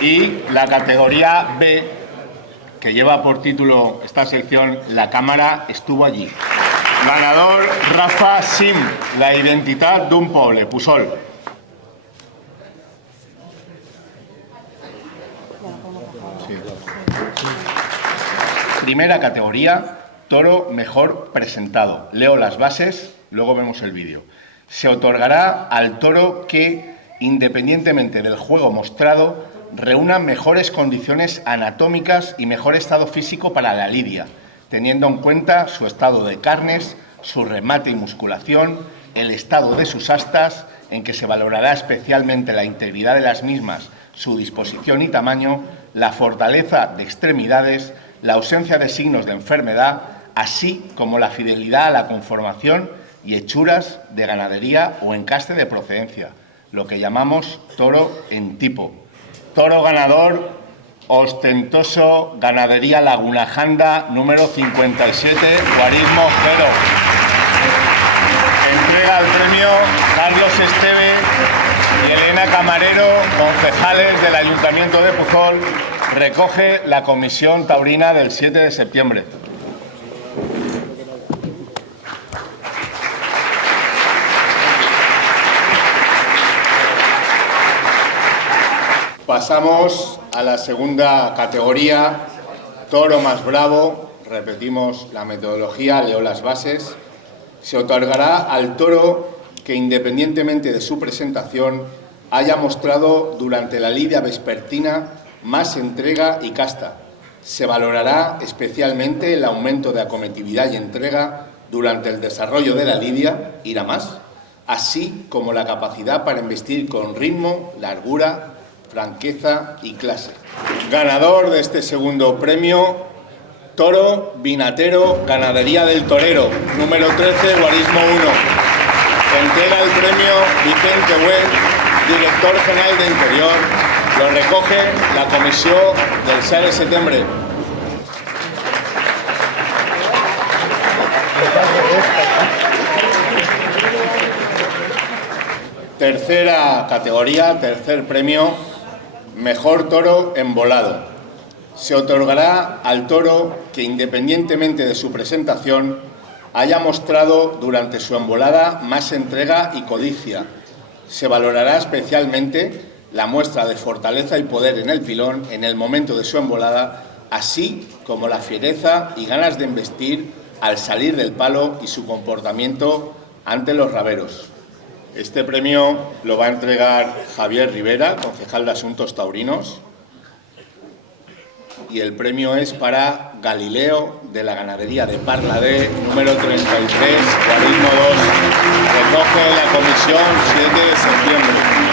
Y la categoría B, que lleva por título esta sección La cámara estuvo allí. Ganador Rafa Sim, La identitat d'un poble, Pusol. Sí. Primera categoría, toro mejor presentado. Leo las bases, luego vemos el vídeo. Se otorgará al toro que, independientemente del juego mostrado, reúna mejores condiciones anatómicas y mejor estado físico para la lidia, teniendo en cuenta su estado de carnes, su remate y musculación, el estado de sus astas, en que se valorará especialmente la integridad de las mismas, su disposición y tamaño, la fortaleza de extremidades, la ausencia de signos de enfermedad, así como la fidelidad a la conformación y hechuras de ganadería o encaste de procedencia, lo que llamamos toro en tipo. Toro ganador, ostentoso, Ganadería Laguna Janda, número 57, Guarismo 0. Entrega el premio Carlos Esteve y Elena Camarero, concejales del Ayuntamiento de Puzol, recoge la Comisión Taurina del 7 de septiembre. Pasamos a la segunda categoría, toro más bravo. Repetimos la metodología, leo las bases. Se otorgará al toro que, independientemente de su presentación, haya mostrado durante la lidia vespertina más entrega y casta. Se valorará especialmente el aumento de acometividad y entrega durante el desarrollo de la lidia, ir a más, así como la capacidad para embestir con ritmo, largura, franqueza y clase. Ganador de este segundo premio, toro vinatero, Ganadería del Torero, número 13, guarismo 1. Entrega el premio Vicente Güell, director general de Interior. Lo recoge la comisión del 6 de septiembre. Tercera categoría, tercer premio, mejor toro embolado. Se otorgará al toro que, independientemente de su presentación, haya mostrado durante su embolada más entrega y codicia. Se valorará especialmente la muestra de fortaleza y poder en el pilón en el momento de su embolada, así como la fiereza y ganas de embestir al salir del palo y su comportamiento ante los raberos. Este premio lo va a entregar Javier Rivera, concejal de Asuntos Taurinos, y el premio es para Galileo, de la ganadería de Parladé, número 33, guarismo 2. Recoge la comisión 7 de septiembre.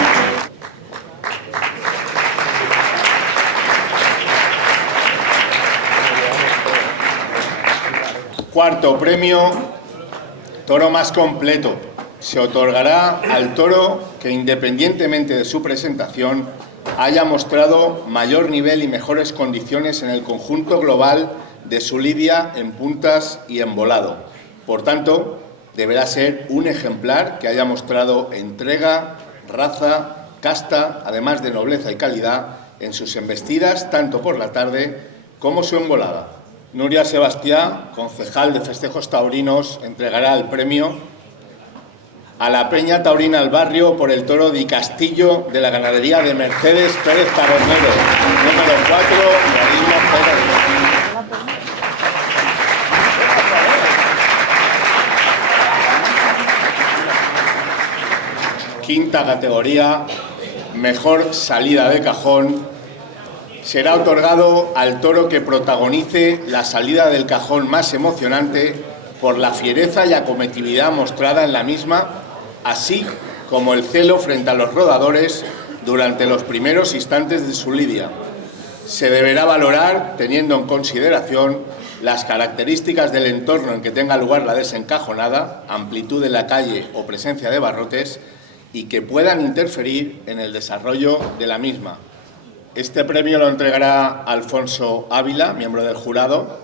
Cuarto premio, toro más completo. Se otorgará al toro que, independientemente de su presentación, haya mostrado mayor nivel y mejores condiciones en el conjunto global de su lidia en puntas y embolado. Por tanto, deberá ser un ejemplar que haya mostrado entrega, raza, casta, además de nobleza y calidad en sus embestidas, tanto por la tarde como su embolada. Nuria Sebastián, concejal de Festejos Taurinos, entregará el premio a la Peña Taurina al Barrio por el toro Di Castillo, de la ganadería de Mercedes Pérez Tabernero, número 4, guarismo 0. Quinta categoría, mejor salida de cajón. Será otorgado al toro que protagonice la salida del cajón más emocionante por la fiereza y acometividad mostrada en la misma, así como el celo frente a los rodadores durante los primeros instantes de su lidia. Se deberá valorar teniendo en consideración las características del entorno en que tenga lugar la desencajonada, amplitud de la calle o presencia de barrotes, y que puedan interferir en el desarrollo de la misma. Este premio lo entregará Alfonso Ávila, miembro del jurado,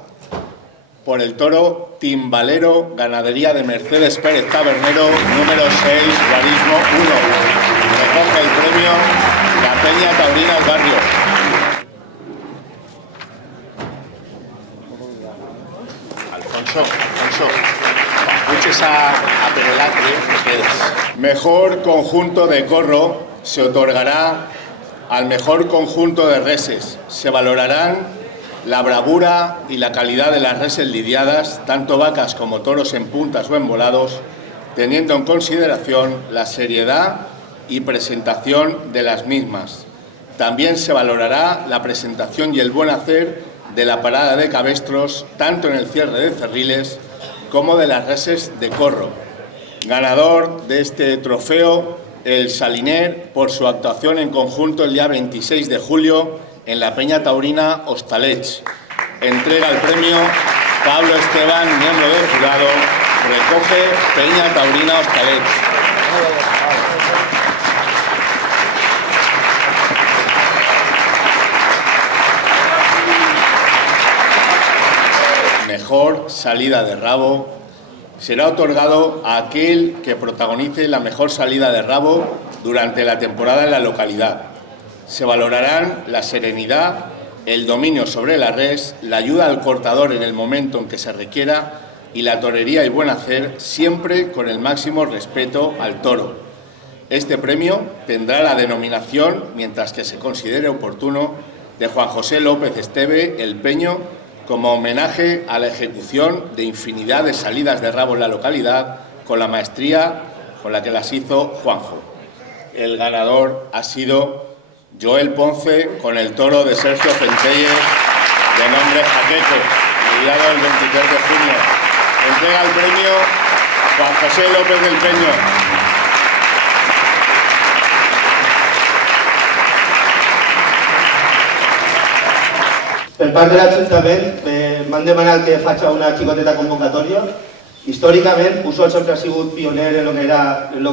por el toro Timbalero, ganadería de Mercedes Pérez Tabernero, número 6, guarismo 1. Recoge el premio la Peña Taurina al Barrio. Alfonso, escuches a Perelatri, que quedes. Mejor conjunto de corro se otorgará al mejor conjunto de reses. Se valorarán la bravura y la calidad de las reses lidiadas, tanto vacas como toros en puntas o embolados, teniendo en consideración la seriedad y presentación de las mismas. También se valorará la presentación y el buen hacer de la parada de cabestros, tanto en el cierre de cerriles como de las reses de corro. Ganador de este trofeo, el Saliner, por su actuación en conjunto el día 26 de julio en la Peña Taurina Hostalech. Entrega el premio Pablo Esteban, miembro del jurado. Recoge Peña Taurina Hostalech. Mejor salida de rabo será otorgado a aquel que protagonice la mejor salida de rabo durante la temporada en la localidad. Se valorarán la serenidad, el dominio sobre la res, la ayuda al cortador en el momento en que se requiera y la torería y buen hacer, siempre con el máximo respeto al toro. Este premio tendrá la denominación, mientras que se considere oportuno, de Juan José López Esteve El Peño, como homenaje a la ejecución de infinidad de salidas de rabo en la localidad con la maestría con la que las hizo Juanjo. El ganador ha sido Joel Ponce con el toro de Sergio Centelles, de nombre Jaqueque, lidiado el 23 de junio. Entrega el premio Juan José López del Peño. Per part de l'Ajuntament m'han demanat que faci una xicoteta convocatòria. Històricament, Puçol sempre ha sigut pioner en el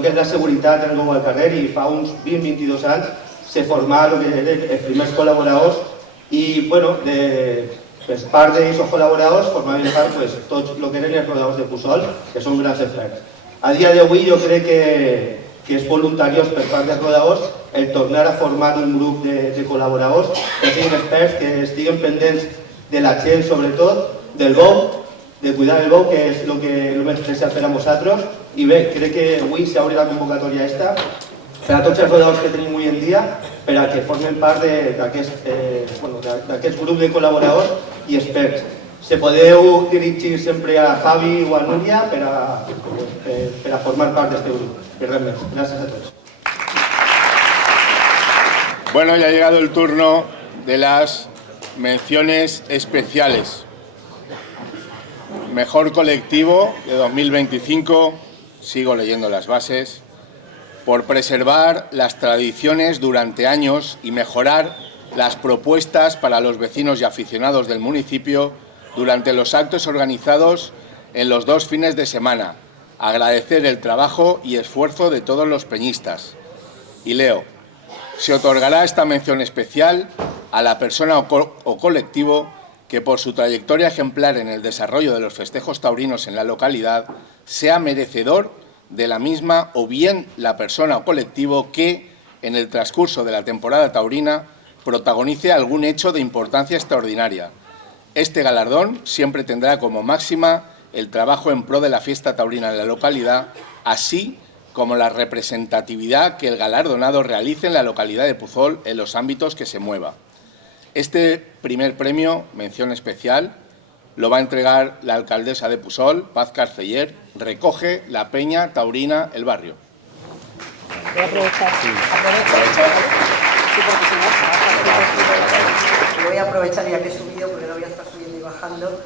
que és la seguretat en el al carrer i fa uns 20-22 anys se formà el que eren els primers col·laboradors i, bueno, per part d'aquests col·laboradors formaven part tots el que eren els rodadors de Puçol, que són grans experts. A dia d'avui jo crec que és voluntariós per part dels rodadors el tornar a formar un grup de col·laboradors que siguin experts, que estiguen pendents de la gent, sobretot, del bou, de cuidar el bou, que és el més especial per a nosaltres. I bé, crec que avui s'obre la convocatòria aquesta per a tots els rodadors que tenim avui en dia, per a que formen part d'aquest grup de col·laboradors i experts. Se podeu dirigir sempre a Javi o a Núria per a formar part d'aquest grup. I res més. Gràcies a tots. Bueno, ya ha llegado el turno de las menciones especiales. Mejor colectivo de 2025, sigo leyendo las bases, por preservar las tradiciones durante años y mejorar las propuestas para los vecinos y aficionados del municipio durante los actos organizados en los 2 fines de semana. Agradecer el trabajo y esfuerzo de todos los peñistas. Y leo: se otorgará esta mención especial a la persona o colectivo que por su trayectoria ejemplar en el desarrollo de los festejos taurinos en la localidad sea merecedor de la misma, o bien la persona o colectivo que, en el transcurso de la temporada taurina, protagonice algún hecho de importancia extraordinaria. Este galardón siempre tendrá como máxima el trabajo en pro de la fiesta taurina en la localidad, así como la representatividad que el galardonado realice en la localidad de Puzol en los ámbitos que se mueva. Este primer premio, mención especial, lo va a entregar la alcaldesa de Puzol, Paz Carceller. Recoge la Peña Taurina El Barrio. Voy a aprovechar. Voy a aprovechar ya que he subido, porque no voy a estar subiendo y bajando.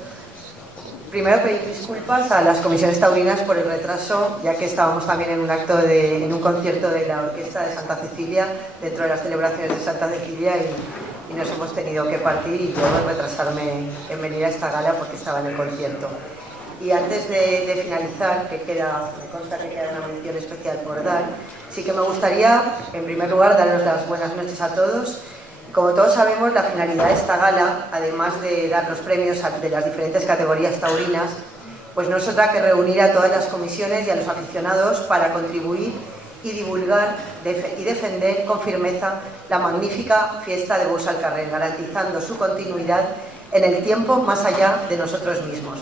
Primero pedir disculpas a las comisiones taurinas por el retraso, ya que estábamos también en un acto en un concierto de la Orquesta de Santa Cecilia, dentro de las celebraciones de Santa Cecilia, y nos hemos tenido que partir y yo retrasarme en venir a esta gala porque estaba en el concierto. Y antes de finalizar, me consta que queda una mención especial por dar, sí que me gustaría, en primer lugar, daros las buenas noches a todos. Como todos sabemos, la finalidad de esta gala, además de dar los premios de las diferentes categorías taurinas, pues no es otra que reunir a todas las comisiones y a los aficionados para contribuir y divulgar y defender con firmeza la magnífica fiesta de Bous al Carrer, garantizando su continuidad en el tiempo más allá de nosotros mismos.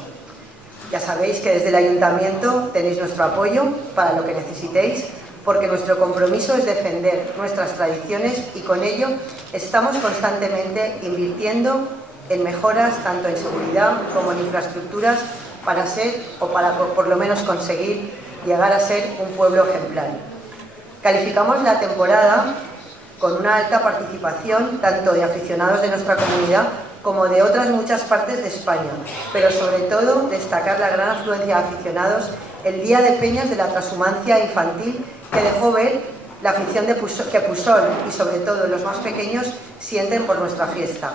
Ya sabéis que desde el Ayuntamiento tenéis nuestro apoyo para lo que necesitéis, porque nuestro compromiso es defender nuestras tradiciones y con ello estamos constantemente invirtiendo en mejoras tanto en seguridad como en infraestructuras para ser, o para por lo menos conseguir llegar a ser un pueblo ejemplar. Calificamos la temporada con una alta participación tanto de aficionados de nuestra comunidad como de otras muchas partes de España, pero sobre todo destacar la gran afluencia de aficionados el Día de Peñas de la Transhumancia Infantil, que dejó ver la afición que Puzol y sobre todo los más pequeños sienten por nuestra fiesta.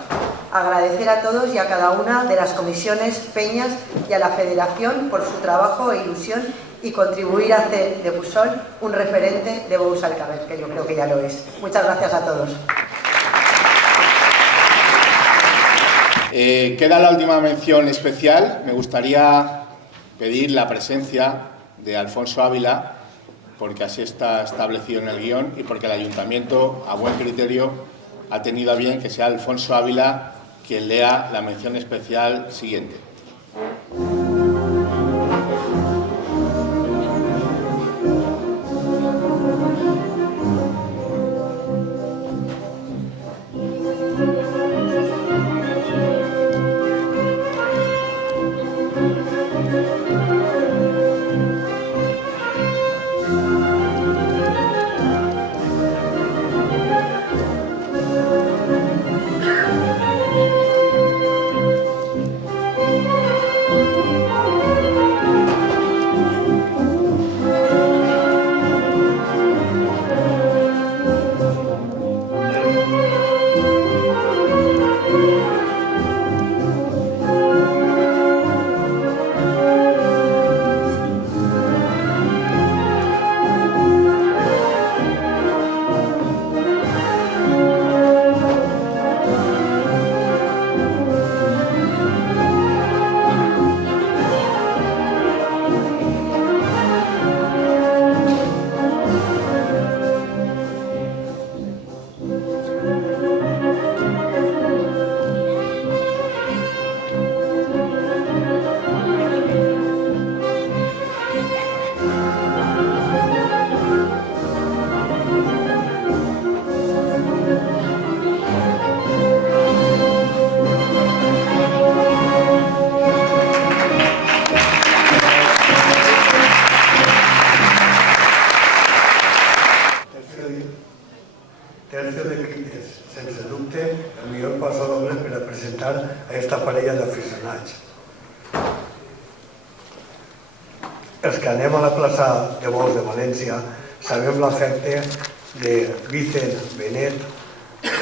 Agradecer a todos y a cada una de las comisiones, peñas y a la Federación por su trabajo e ilusión y contribuir a hacer de Puzol un referente de Bous al Carrer, que yo creo que ya lo es. Muchas gracias a todos. Queda la última mención especial. Me gustaría pedir la presencia de Alfonso Ávila, porque así está establecido en el guión y porque el Ayuntamiento, a buen criterio, ha tenido a bien que sea Alfonso Ávila quien lea la mención especial siguiente. Tercio de Quites, sense dubte, el millor passadoble per a presentar a aquesta parella d'aficionats. Els que anem a la plaça de Bous de València sabem l'afecte de Vicent Benet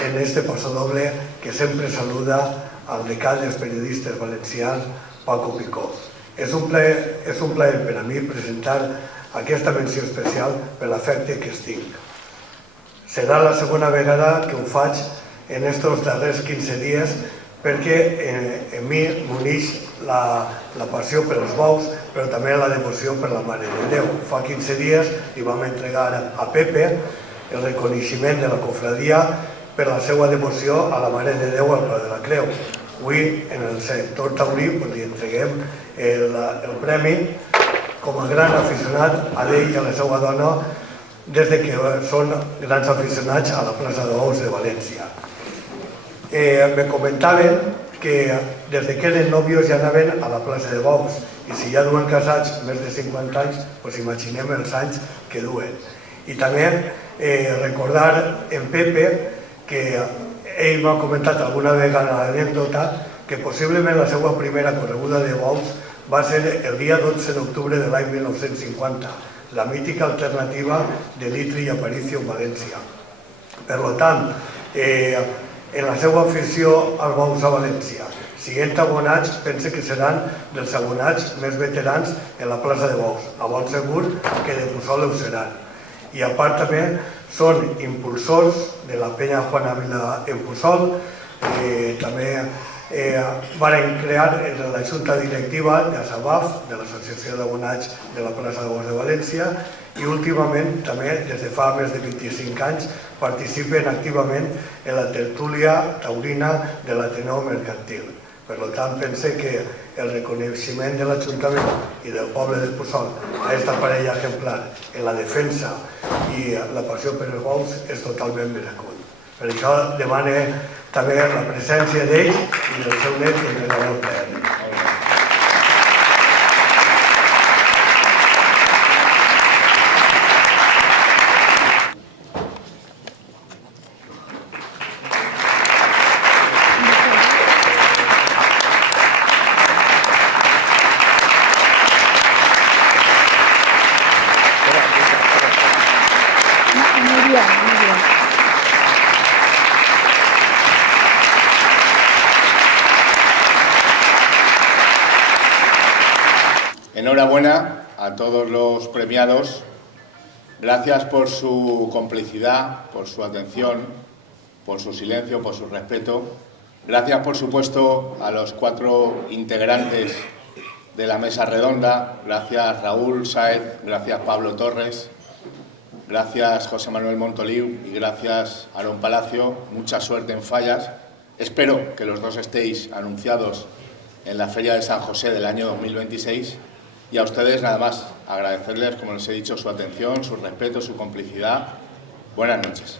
en este passadoble que sempre saluda al decà dels periodistes valencians, Paco Picó. És un plaer per a mi presentar aquesta menció especial per l'afecte que es tinc. Serà la segona vegada que ho faig en estos darrers 15 dies perquè en mi m'uneix la passió per els bous, però també la devoció per la Mare de Déu. Fa 15 dies li vam entregar a Pepe el reconeixement de la cofradia per la seva devoció a la Mare de Déu al Pla de la Creu. Avui, en el sector taurí, li entreguem el premi com a gran aficionat a ell i a la seva dona des que són grans aficionats a la plaça de Bous de València. Me comentaven que des que eren nòvios ja anaven a la plaça de Bous i si ja duen casats més de 50 anys, doncs imaginem els anys que duen. I també recordar en Pepe que ell m'ha comentat alguna vegada l'anècdota que possiblement la seva primera correguda de bous va ser el dia 12 d'octubre de l'any 1950, la mítica alternativa de Litri i Aparicio en València. Per tant, en la seva afició als bous a València, siguent abonats, pense que seran dels abonats més veterans en la plaça de Bous. A bon segur que de Puçol ho seran. I a part també són impulsors de la penya Juana Vila en Puçol, també varen crear la junta directiva d'ASABAF, de l'Associació d'Abonats de la plaça de Bous de València, i últimament també, des de fa més de 25 anys, participen activament en la tertúlia taurina de l'Ateneu Mercantil. Per tant, pense que el reconeixement de l'Ajuntament i del poble de Puçol a aquesta parella exemplar en la defensa i la passió per els bous és totalment meregut. Per això demane també la presència d'ells i del seu net i del seu pare. Muy bien, muy bien. Enhorabuena a todos los premiados. Gracias por su complicidad, por su atención, por su silencio, por su respeto. Gracias, por supuesto, a los 4 integrantes de la mesa redonda. Gracias, Raúl Sáez. Gracias, Pablo Torres. Gracias, José Manuel Montoliu. Y gracias, Aarón Palacio. Mucha suerte en Fallas. Espero que los dos estéis anunciados en la Feria de San José del año 2026 y a ustedes nada más agradecerles, como les he dicho, su atención, su respeto, su complicidad. Buenas noches.